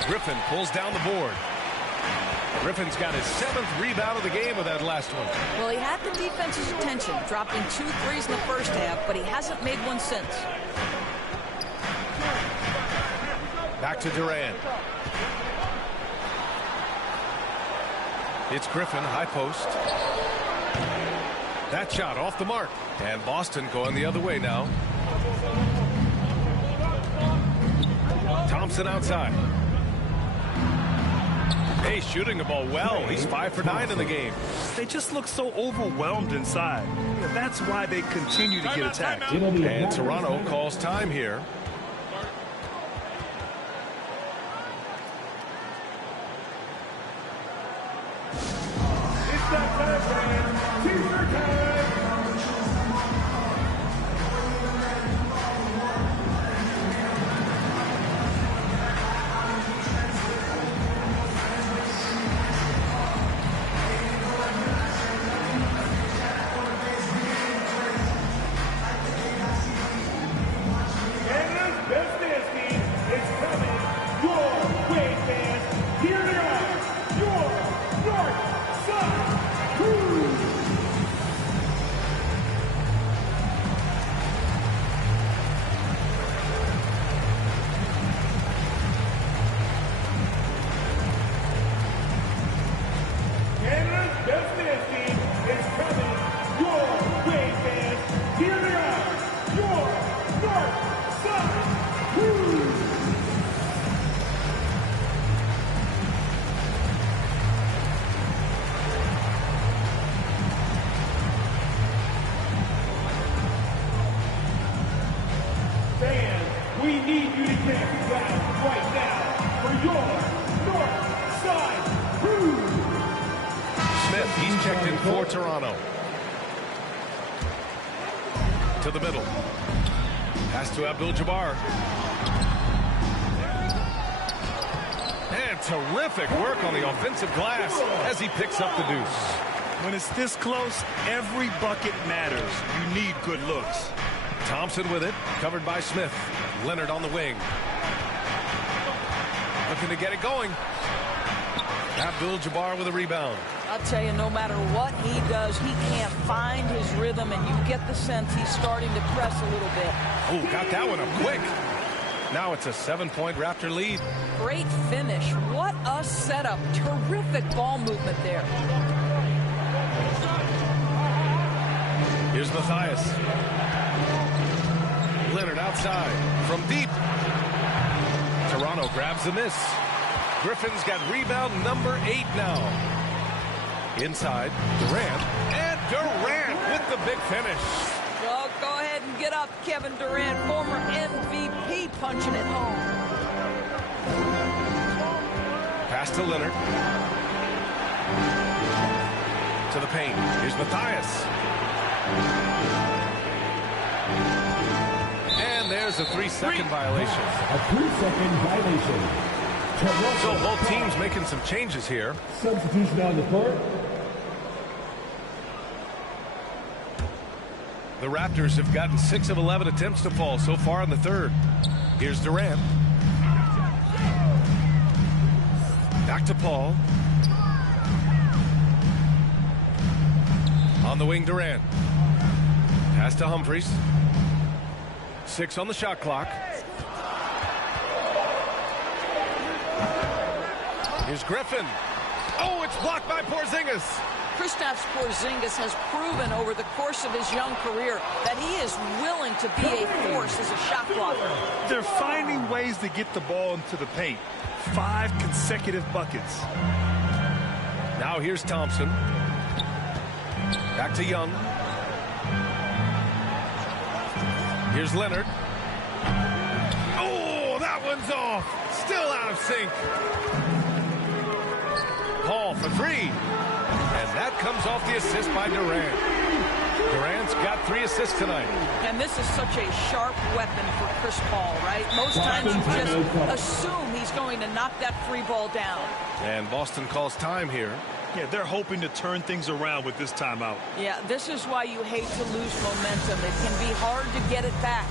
Griffin pulls down the board. Griffin's got his 7th rebound of the game with that last one. Well, he had the defense's attention, dropping 2 threes in the first half, but he hasn't made one since. Back to Durant. It's Griffin, high post. That shot off the mark. And Boston going the other way now. Thompson outside. Hey, shooting the ball well. He's 5 for 9 in the game. They just look so overwhelmed inside. That's why they continue to get attacked. And Toronto calls time here. It's that time, man. T-shirt time. For Toronto. To the middle. Pass to Abdul-Jabbar. And terrific work on the offensive glass as he picks up the deuce. When it's this close, every bucket matters. You need good looks. Thompson with it, covered by Smith. Leonard on the wing. Looking to get it going. Abdul-Jabbar with a rebound. I'll tell you, no matter what he does, he can't find his rhythm, and you get the sense he's starting to press a little bit. Oh, got that one up quick. Now it's a 7-point Raptor lead. Great finish. What a setup. Terrific ball movement there. Here's Matthias. Leonard outside from deep. Toronto grabs the miss. Griffin's got rebound number 8 now. Inside, Durant, and Durant with the big finish. Well, go ahead and get up, Kevin Durant, former MVP, punching it home. Pass to Leonard. To the paint. Here's Matthias. And there's a 3-second violation. A 3-second violation. So both teams making some changes here. Substitution on the court. The Raptors have gotten 6 of 11 attempts to fall so far in the third. Here's Durant. Back to Paul. On the wing, Durant. Pass to Humphries. 6 on the shot clock. Here's Griffin. Oh, it's blocked by Porzingis. Kristaps Porzingis has proven over the course of his young career that he is willing to be a force as a shot blocker. They're finding ways to get the ball into the paint. 5 consecutive buckets. Now here's Thompson. Back to Young. Here's Leonard. Oh, that one's off. Still out of sync. Paul for 3. And that comes off the assist by Durant. Durant's got 3 assists tonight. And this is such a sharp weapon for Chris Paul, right? Most times you just assume he's going to knock that 3 ball down. And Boston calls time here. Yeah, they're hoping to turn things around with this timeout. Yeah, this is why you hate to lose momentum. It can be hard to get it back.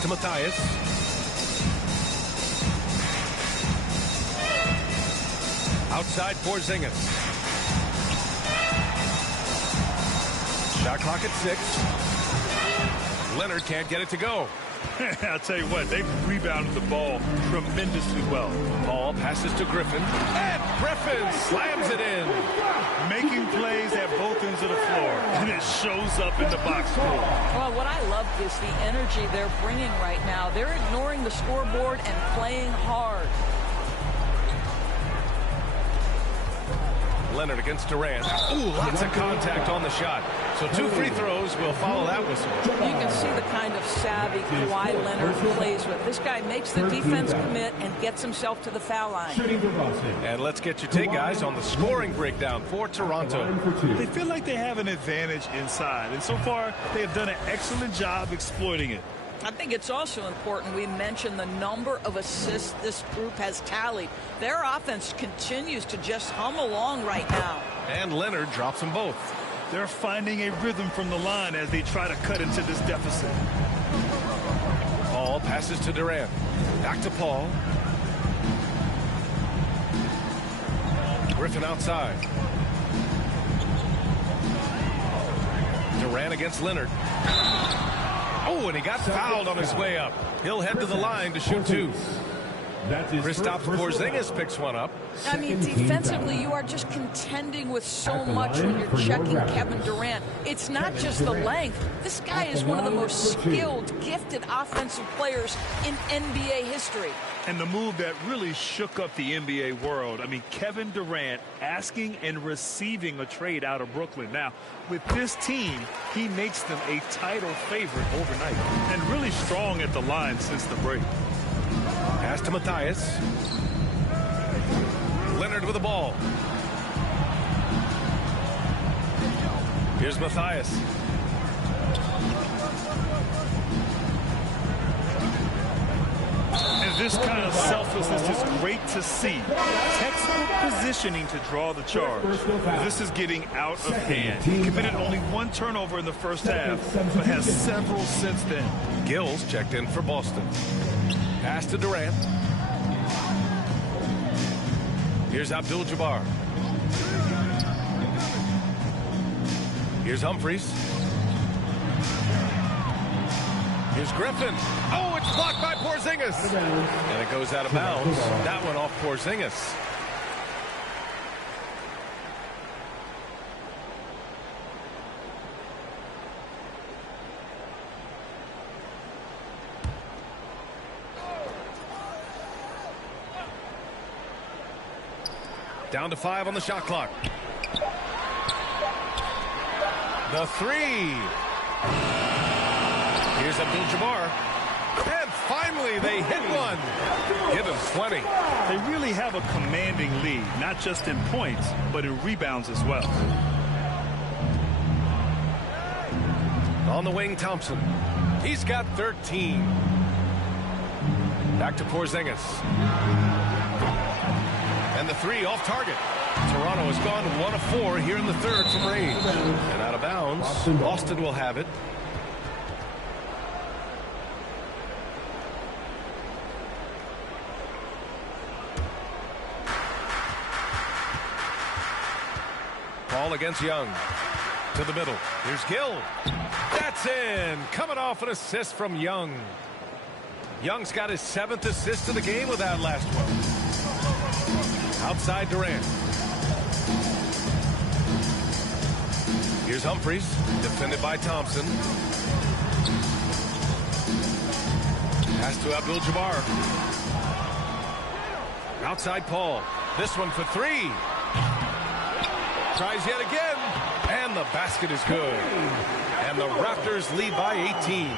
To Matthias. Outside Porzingis. Shot clock at 6. Leonard can't get it to go. I'll tell you what, they've rebounded the ball tremendously well. Paul passes to Griffin. And Griffin slams it in. Making plays at both ends of the floor. And it shows up in the box score. Well, what I love is the energy they're bringing right now. They're ignoring the scoreboard and playing hard. Leonard against Durant. Ooh, lots of contact on the shot. So 2 free throws will follow that whistle. You can see the kind of savvy Kawhi Leonard plays with. This guy makes the defense commit and gets himself to the foul line. And let's get your take, guys, on the scoring breakdown for Toronto. They feel like they have an advantage inside. And so far, they have done an excellent job exploiting it. I think it's also important we mention the number of assists this group has tallied. Their offense continues to just hum along right now. And Leonard drops them both. They're finding a rhythm from the line as they try to cut into this deficit. Paul passes to Durant. Back to Paul. Griffin outside. Durant against Leonard. Oh, and he got fouled on his way up. He'll head to the line to shoot 2. Kristaps Porzingis picks one up. I mean, defensively, you are just contending with so much when you're checking Kevin Durant. It's not just the length. This guy is one of the most skilled, gifted offensive players in NBA history. And the move that really shook up the NBA world. I mean, Kevin Durant asking and receiving a trade out of Brooklyn. Now, with this team, he makes them a title favorite overnight. And really strong at the line since the break. Pass to Matthias. Leonard with the ball. Here's Matthias. And this kind of selflessness is great to see. Textbook positioning to draw the charge. This is getting out of hand. He committed only 1 turnover in the first half, but has several since then. Gills checked in for Boston. Pass to Durant. Here's Abdul-Jabbar. Here's Humphries. Here's Griffin. Oh, it's blocked by Porzingis. And it goes out of bounds. That one off Porzingis. Down to 5 on the shot clock. The three. Here's Abdul-Jabbar. And finally, they hit one. Give him 20. They really have a commanding lead, not just in points, but in rebounds as well. On the wing, Thompson. He's got 13. Back to Porzingis. And the three off target. Toronto has gone 1 of 4 here in the third from range. And out of bounds, Boston will have it. Ball against Young. To the middle. Here's Gill. That's in. Coming off an assist from Young. Young's got his 7th assist of the game with that last one. Outside Durant. Here's Humphries, defended by Thompson. Pass to Abdul-Jabbar. Outside Paul. This one for 3. Tries yet again. And the basket is good. And the Raptors lead by 18.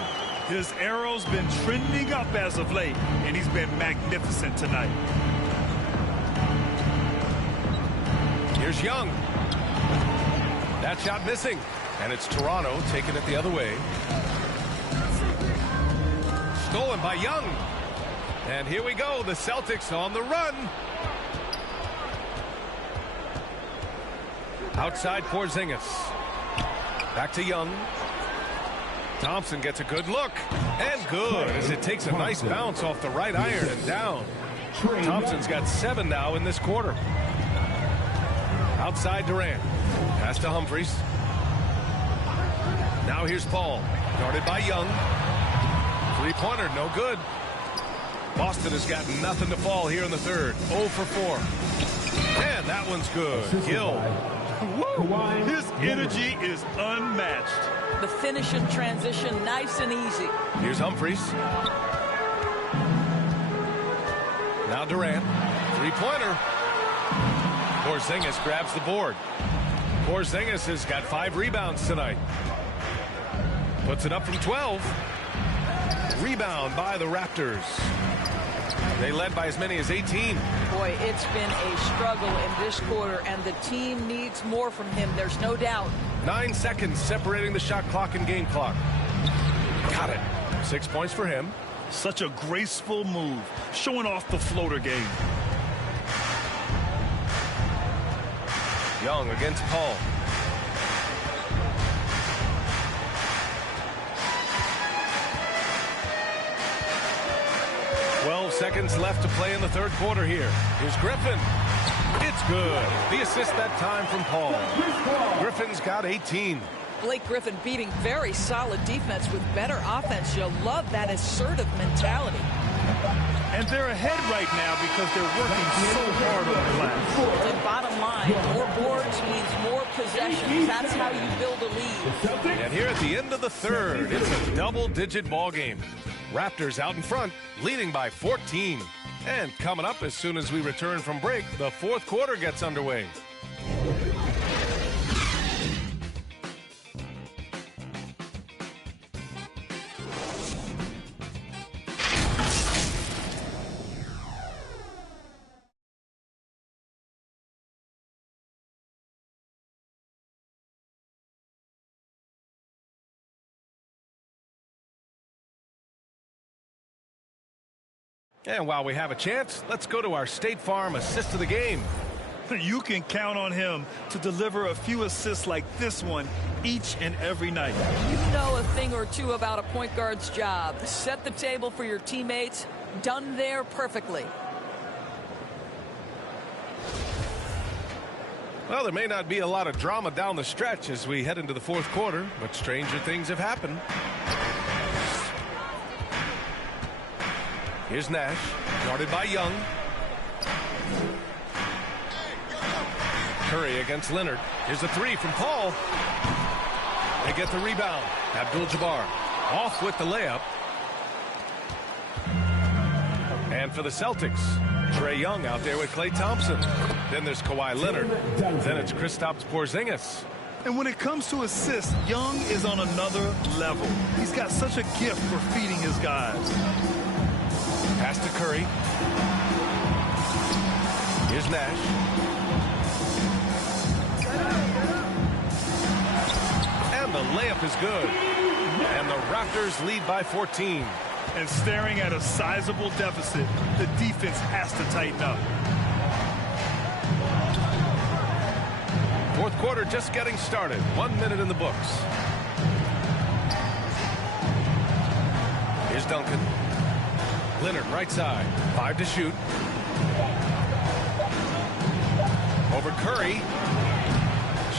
His arrow's been trending up as of late, and he's been magnificent tonight. Here's Young. That shot missing. And it's Toronto taking it the other way. Stolen by Young. And here we go. The Celtics on the run. Outside Porzingis. Back to Young. Thompson gets a good look. And good as it takes a nice bounce off the right iron and down. Thompson's got 7 now in this quarter. Outside Durant. Pass to Humphries. Now here's Paul. Guarded by Young. Three-pointer, no good. Boston has got nothing to fall here in the third. 0 for 4. And that one's good. Gill. His energy is unmatched. The finish in transition, nice and easy. Here's Humphries. Now Durant. Three-pointer. Porzingis grabs the board. Porzingis has got 5 rebounds tonight. Puts it up from 12. Rebound by the Raptors. They led by as many as 18. Boy, it's been a struggle in this quarter, and the team needs more from him. There's no doubt. 9 seconds separating the shot clock and game clock. Got it. 6 points for him. Such a graceful move, showing off the floater game. Young against Paul. Seconds left to play in the third quarter here. Here's Griffin. It's good. The assist that time from Paul. Griffin's got 18. Blake Griffin beating very solid defense with better offense. You'll love that assertive mentality. And they're ahead right now because they're working so hard on the glass. And bottom line, more boards means more possessions. That's how you build a lead. And here at the end of the third, it's a double-digit ball game. Raptors out in front, leading by 14. And coming up as soon as we return from break, the fourth quarter gets underway. And while we have a chance, let's go to our State Farm assist of the game. You can count on him to deliver a few assists like this one each and every night. You know a thing or two about a point guard's job. Set the table for your teammates. Done there perfectly. Well, there may not be a lot of drama down the stretch as we head into the fourth quarter, but stranger things have happened. Here's Nash, guarded by Young. Curry against Leonard. Here's a three from Paul. They get the rebound. Abdul-Jabbar off with the layup. And for the Celtics, Trae Young out there with Klay Thompson. Then there's Kawhi Leonard. Then it's Kristaps Porzingis. And when it comes to assists, Young is on another level. He's got such a gift for feeding his guys. Pass to Curry. Here's Nash. And the layup is good. And the Raptors lead by 14. And staring at a sizable deficit, the defense has to tighten up. Fourth quarter just getting started. 1 minute in the books. Here's Duncan. Leonard right side. 5 to shoot. Over Curry.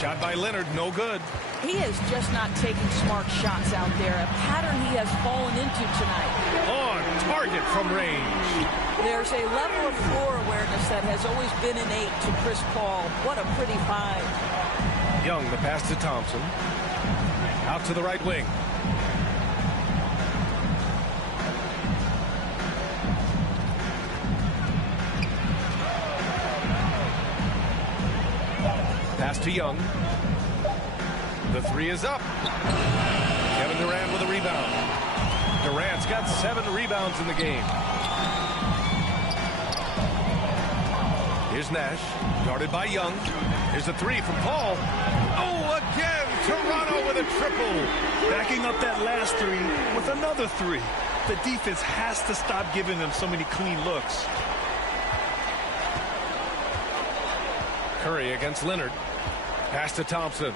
Shot by Leonard, no good. He is just not taking smart shots out there. A pattern he has fallen into tonight. On target from range. There's a level of floor awareness that has always been innate to Chris Paul. What a pretty find. Young, the pass to Thompson. Out to the right wing. Pass to Young. The three is up. Kevin Durant with a rebound. Durant's got 7 rebounds in the game. Here's Nash, guarded by Young. Here's a three from Paul. Oh, again, Toronto with a triple. Backing up that last three with another three. The defense has to stop giving them so many clean looks. Curry against Leonard. Pass to Thompson.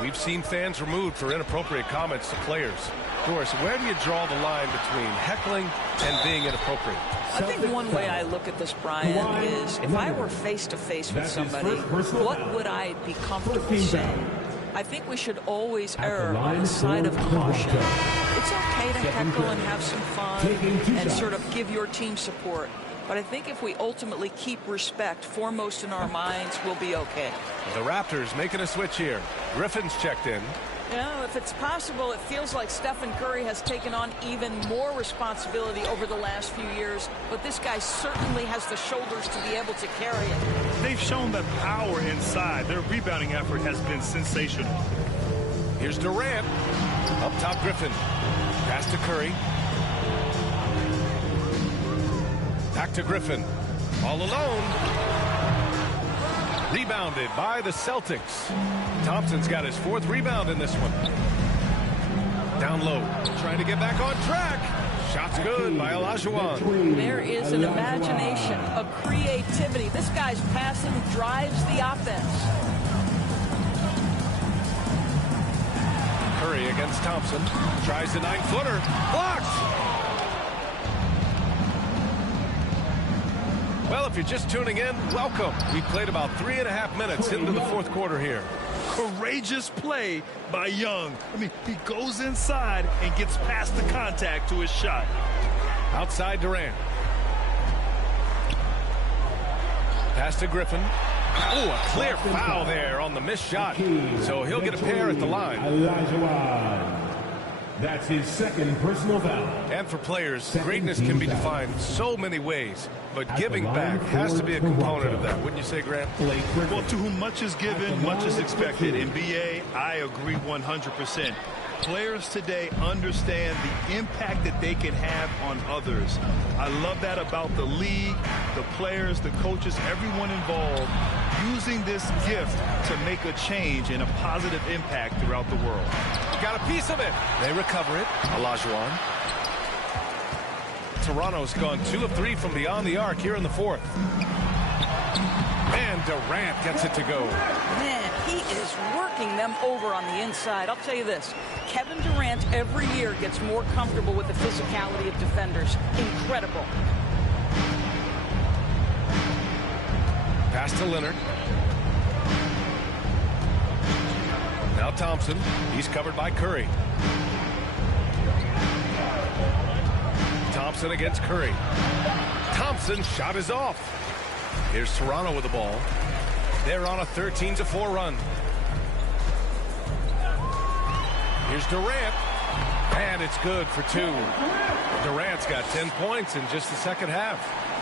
We've seen fans removed for inappropriate comments to players. Doris, where do you draw the line between heckling and being inappropriate? I think one way I look at this, Brian, is if I were face-to-face with somebody, what would I be comfortable saying? I think we should always err on the side of caution. It's okay to heckle and have some fun and sort of give your team support. But I think if we ultimately keep respect foremost in our minds, we'll be okay. The Raptors making a switch here. Griffin's checked in. You know, if it's possible, it feels like Stephen Curry has taken on even more responsibility over the last few years. But this guy certainly has the shoulders to be able to carry it. They've shown the power inside. Their rebounding effort has been sensational. Here's Durant. Up top, Griffin. Pass to Curry. Back to Griffin. All alone. Rebounded by the Celtics. Thompson's got his 4th rebound in this one. Down low. Trying to get back on track. Shot's good by Olajuwon. There is an imagination, a creativity. This guy's passing drives the offense. Curry against Thompson. Tries the 9-footer. Blocked. Well, if you're just tuning in, welcome. We played about 3.5 minutes into the fourth quarter here. Courageous play by Young. I mean, he goes inside and gets past the contact to his shot. Outside Durant. Pass to Griffin. Oh, a clear foul there on the missed shot. So he'll get a pair at the line. That's his 2nd personal foul. And for players, greatness can be defined so many ways, but giving back has to be a component of that. Wouldn't you say, Grant? Well, to whom much is given, much is expected. In BA, I agree 100%. Players today understand the impact that they can have on others. I love that about the league, the players, the coaches, everyone involved, using this gift to make a change and a positive impact throughout the world. Got a piece of it. They recover it. Olajuwon. Toronto's gone 2 of 3 from beyond the arc here in the 4th. And Durant gets it to go. Man, he is working them over on the inside. I'll tell you this, Kevin Durant every year gets more comfortable with the physicality of defenders. Incredible. Pass to Leonard. Now Thompson. He's covered by Curry. Thompson against Curry. Thompson's shot is off. Here's Toronto with the ball. They're on a 13-4 run. Here's Durant. And it's good for 2. Durant's got 10 points in just the second half.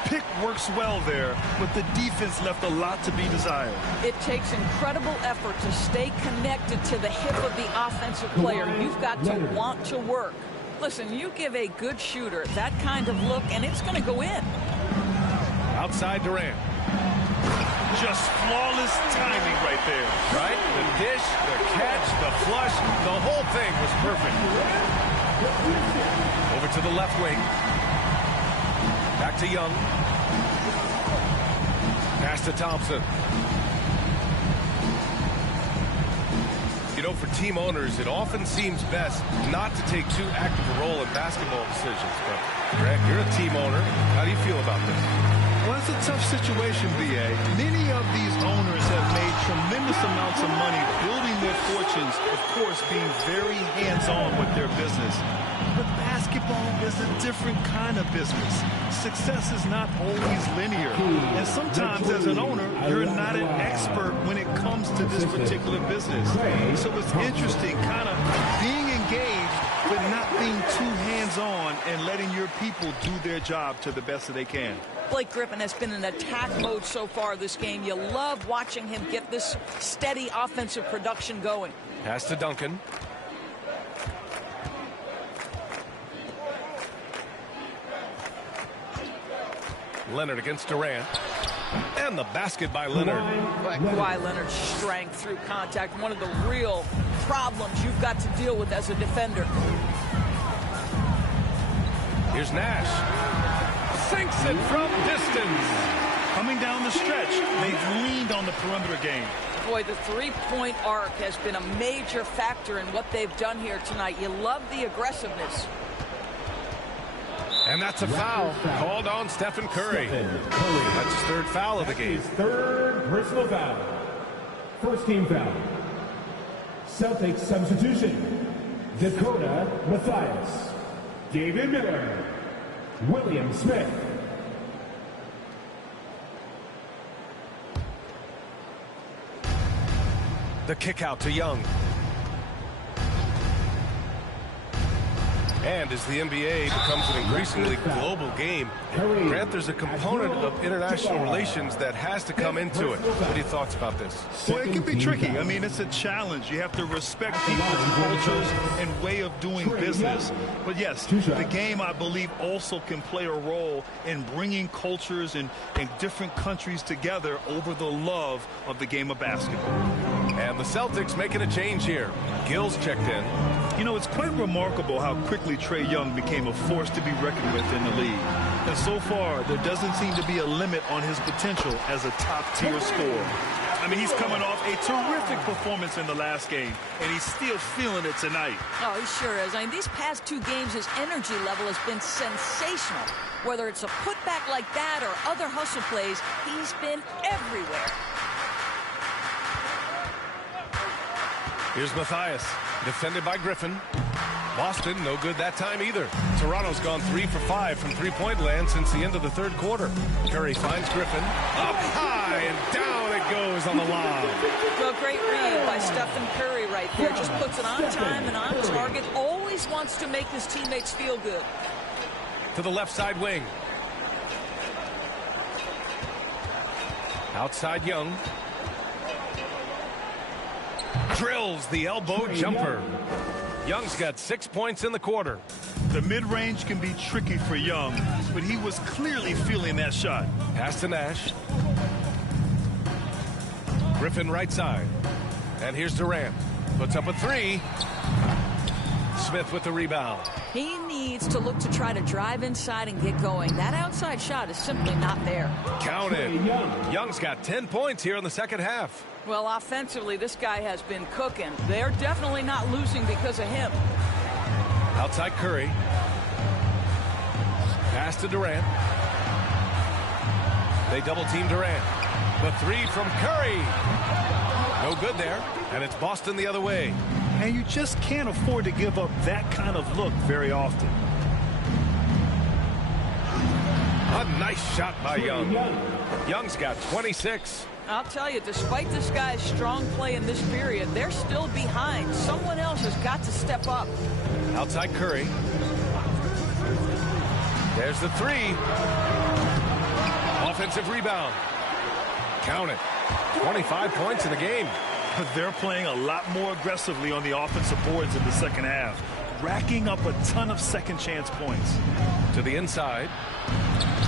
Pick works well there, but the defense left a lot to be desired. It takes incredible effort to stay connected to the hip of the offensive player. You've got to want to work. Listen, you give a good shooter that kind of look, and it's going to go in. Outside Durant. Just flawless timing right there. Right? The dish, the catch, the flush, the whole thing was perfect. Over to the left wing. Back to Young. Pass to Thompson. You know, for team owners, it often seems best not to take too active a role in basketball decisions. But, Greg, you're a team owner. How do you feel about this? Well, it's a tough situation, B.A. Many of these owners have made tremendous amounts of money building their fortunes, of course, being very hands-on with their business. But basketball is a different kind of business. Success is not always linear. And sometimes as an owner, you're not an expert when it comes to this particular business. So it's interesting kind of being engaged, but not being too hands-on and letting your people do their job to the best that they can. Blake Griffin has been in attack mode so far this game. You love watching him get this steady offensive production going. Pass to Duncan. Leonard against Durant. And the basket by Leonard. Kawhi Leonard's strength through contact, one of the real problems you've got to deal with as a defender. Here's Nash. Sinks it from distance. Coming down the stretch, they've leaned on the perimeter game. Boy, the three-point arc has been a major factor in what they've done here tonight. You love the aggressiveness. And that's a foul called on Stephen Curry. That's his third foul of the game. Third personal foul. First team foul. Celtics substitution. Dakota Mathias. David Miller. William Smith. The kick out to Young. And as the NBA becomes an increasingly global game, Grant, there's a component of international relations that has to come into it. What are your thoughts about this? Well, it can be tricky. I mean, it's a challenge. You have to respect people's cultures and way of doing business. But yes, the game, I believe, also can play a role in bringing cultures and different countries together over the love of the game of basketball. And the Celtics making a change here. Gill's checked in. You know, it's quite remarkable how quickly Trae Young became a force to be reckoned with in the league. And so far, there doesn't seem to be a limit on his potential as a top-tier scorer. I mean, he's coming off a terrific performance in the last game, and he's still feeling it tonight. Oh, he sure is. I mean, these past two games, his energy level has been sensational. Whether it's a putback like that or other hustle plays, he's been everywhere. Here's Mathias, defended by Griffin. Boston, no good that time either. Toronto's gone 3 for 5 from three-point land since the end of the third quarter. Curry finds Griffin. Up high and down it goes on the lob. Well, great read by Stephen Curry right there. Just puts it on time and on target. Always wants to make his teammates feel good. To the left side wing. Outside Young. Drills the elbow jumper. Young's got 6 points in the quarter. The mid-range can be tricky for Young, but he was clearly feeling that shot. Pass to Nash. Griffin right side. And here's Durant. Puts up a three. Smith with the rebound. He needs to look to try to drive inside and get going. That outside shot is simply not there. Count it. Young's got 10 points here in the second half. Well, offensively, this guy has been cooking. They're definitely not losing because of him. Outside Curry. Pass to Durant. They double team Durant. The three from Curry. No good there. And it's Boston the other way. And you just can't afford to give up that kind of look very often. A nice shot by Young. Young's got 26. I'll tell you, despite this guy's strong play in this period, they're still behind. Someone else has got to step up. Outside Curry. There's the three. Offensive rebound. Count it. 25 points in the game. They're playing a lot more aggressively on the offensive boards in the second half, racking up a ton of second chance points. To the inside.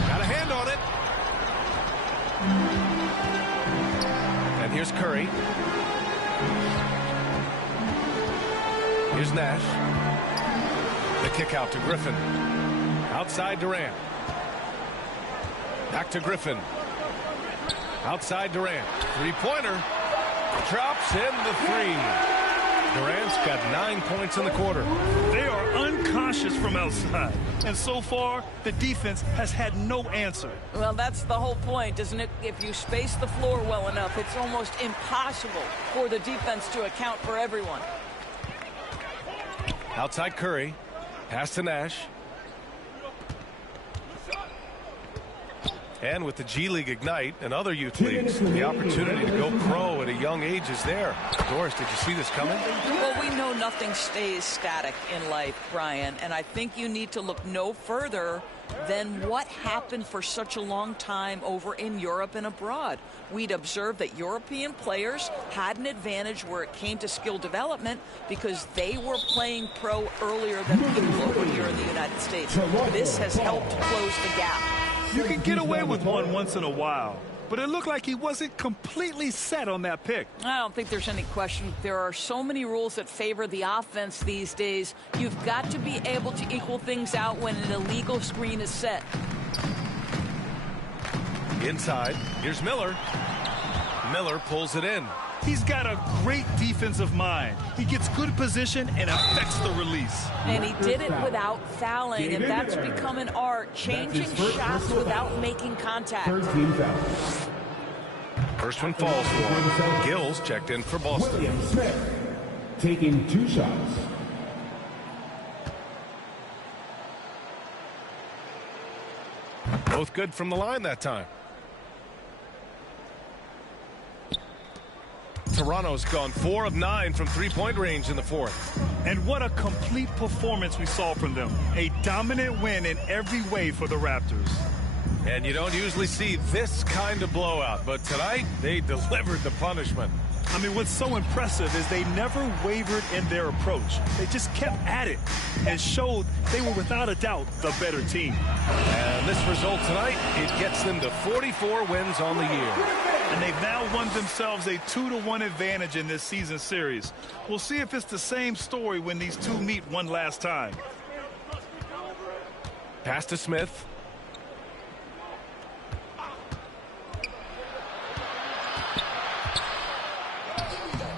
Got a hand on it. And here's Curry. Here's Nash. The kick out to Griffin. Outside Durant. Back to Griffin. Outside Durant. Three-pointer. Drops in the three. Durant's got 9 points in the quarter. They are unconscious from outside. And so far, the defense has had no answer. Well, that's the whole point, isn't it? If you space the floor well enough, it's almost impossible for the defense to account for everyone. Outside Curry. Pass to Nash. And with the G League Ignite and other youth leagues, the opportunity to go pro at a young age is there. Doris, did you see this coming? Well, we know nothing stays static in life, Brian, and I think you need to look no further than what happened for such a long time over in Europe and abroad. We'd observed that European players had an advantage where it came to skill development because they were playing pro earlier than people over here in the United States. This has helped close the gap. You can get away with one once in a while, but it looked like he wasn't completely set on that pick. I don't think there's any question. There are so many rules that favor the offense these days. You've got to be able to equal things out when an illegal screen is set. Inside, here's Miller. Miller pulls it in. He's got a great defensive mind. He gets good position and affects the release. And he did it without fouling, and that's become an art, changing shots without making contact. First one falls for him. Gills checked in for Boston. William Smith taking 2 shots. Both good from the line that time. Toronto's gone 4 of 9 from three-point range in the fourth. And what a complete performance we saw from them. A dominant win in every way for the Raptors. And you don't usually see this kind of blowout, but tonight they delivered the punishment. I mean, what's so impressive is they never wavered in their approach. They just kept at it and showed they were without a doubt the better team. And this result tonight, it gets them to 44 wins on the year. And they've now won themselves a 2-1 advantage in this season series. We'll see if it's the same story when these two meet one last time. Pass to Smith.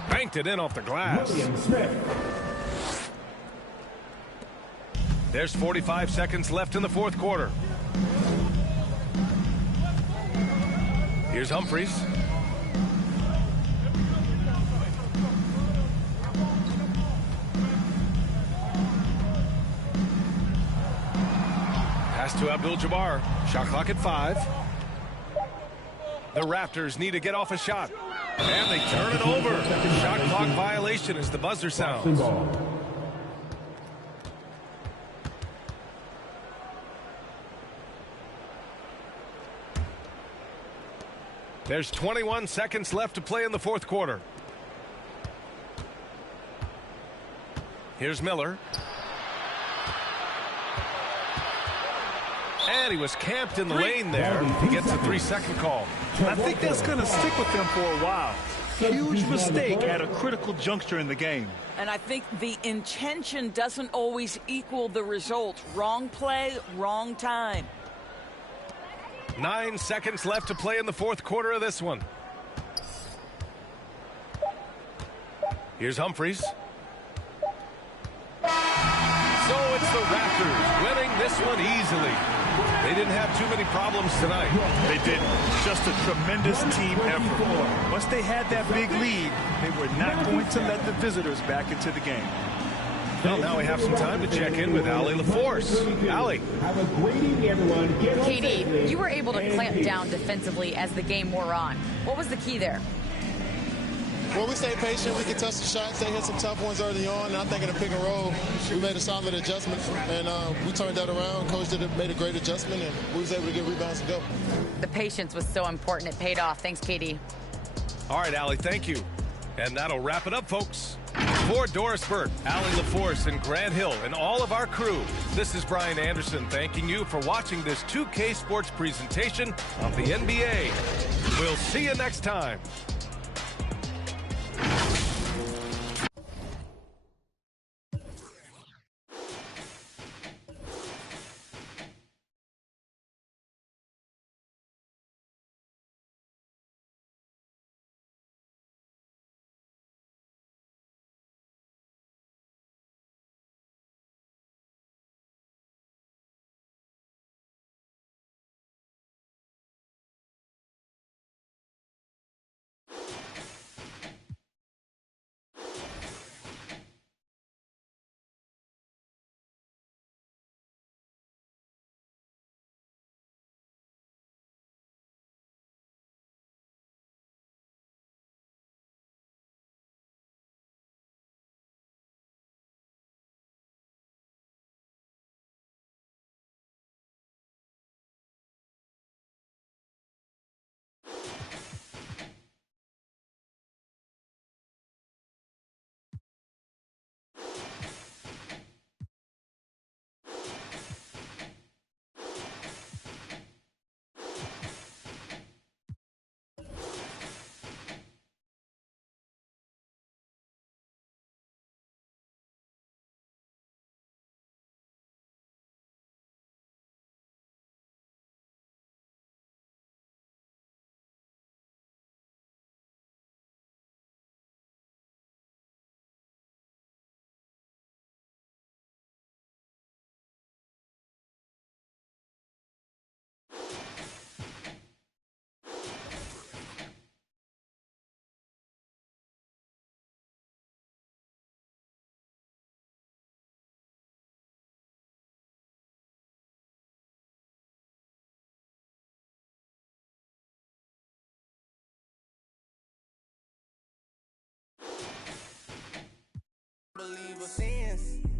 Banked it in off the glass. William Smith. There's 45 seconds left in the fourth quarter. Here's Humphries. Pass to Abdul-Jabbar. Shot clock at 5. The Raptors need to get off a shot. And they turn it over. Shot clock violation as the buzzer sounds. There's 21 seconds left to play in the fourth quarter. Here's Miller. And he was camped in the lane there. He gets a 3-second call. I think that's going to stick with them for a while. Huge mistake at a critical juncture in the game. And I think the intention doesn't always equal the result. Wrong play, wrong time. 9 seconds left to play in the fourth quarter of this one. Here's Humphries. So it's the Raptors winning this one easily. They didn't have too many problems tonight. They didn't. Just a tremendous team effort. Once they had that big lead, they were not going to let the visitors back into the game. Well, now we have some time to check in with Allie LaForce. Allie. Have a great evening, everyone. KD, you were able to clamp down defensively as the game wore on. What was the key there? Well, we stayed patient. We could touch the shots. They hit some tough ones early on. And I think in the pick and roll, we made a solid adjustment. And we turned that around. Coach made a great adjustment, and we was able to get rebounds and go. The patience was so important. It paid off. Thanks, KD. All right, Allie, thank you. And that'll wrap it up, folks. For Doris Burke, Allie LaForce, and Grant Hill, and all of our crew, this is Brian Anderson thanking you for watching this 2K Sports presentation of the NBA. We'll see you next time. Believe sins.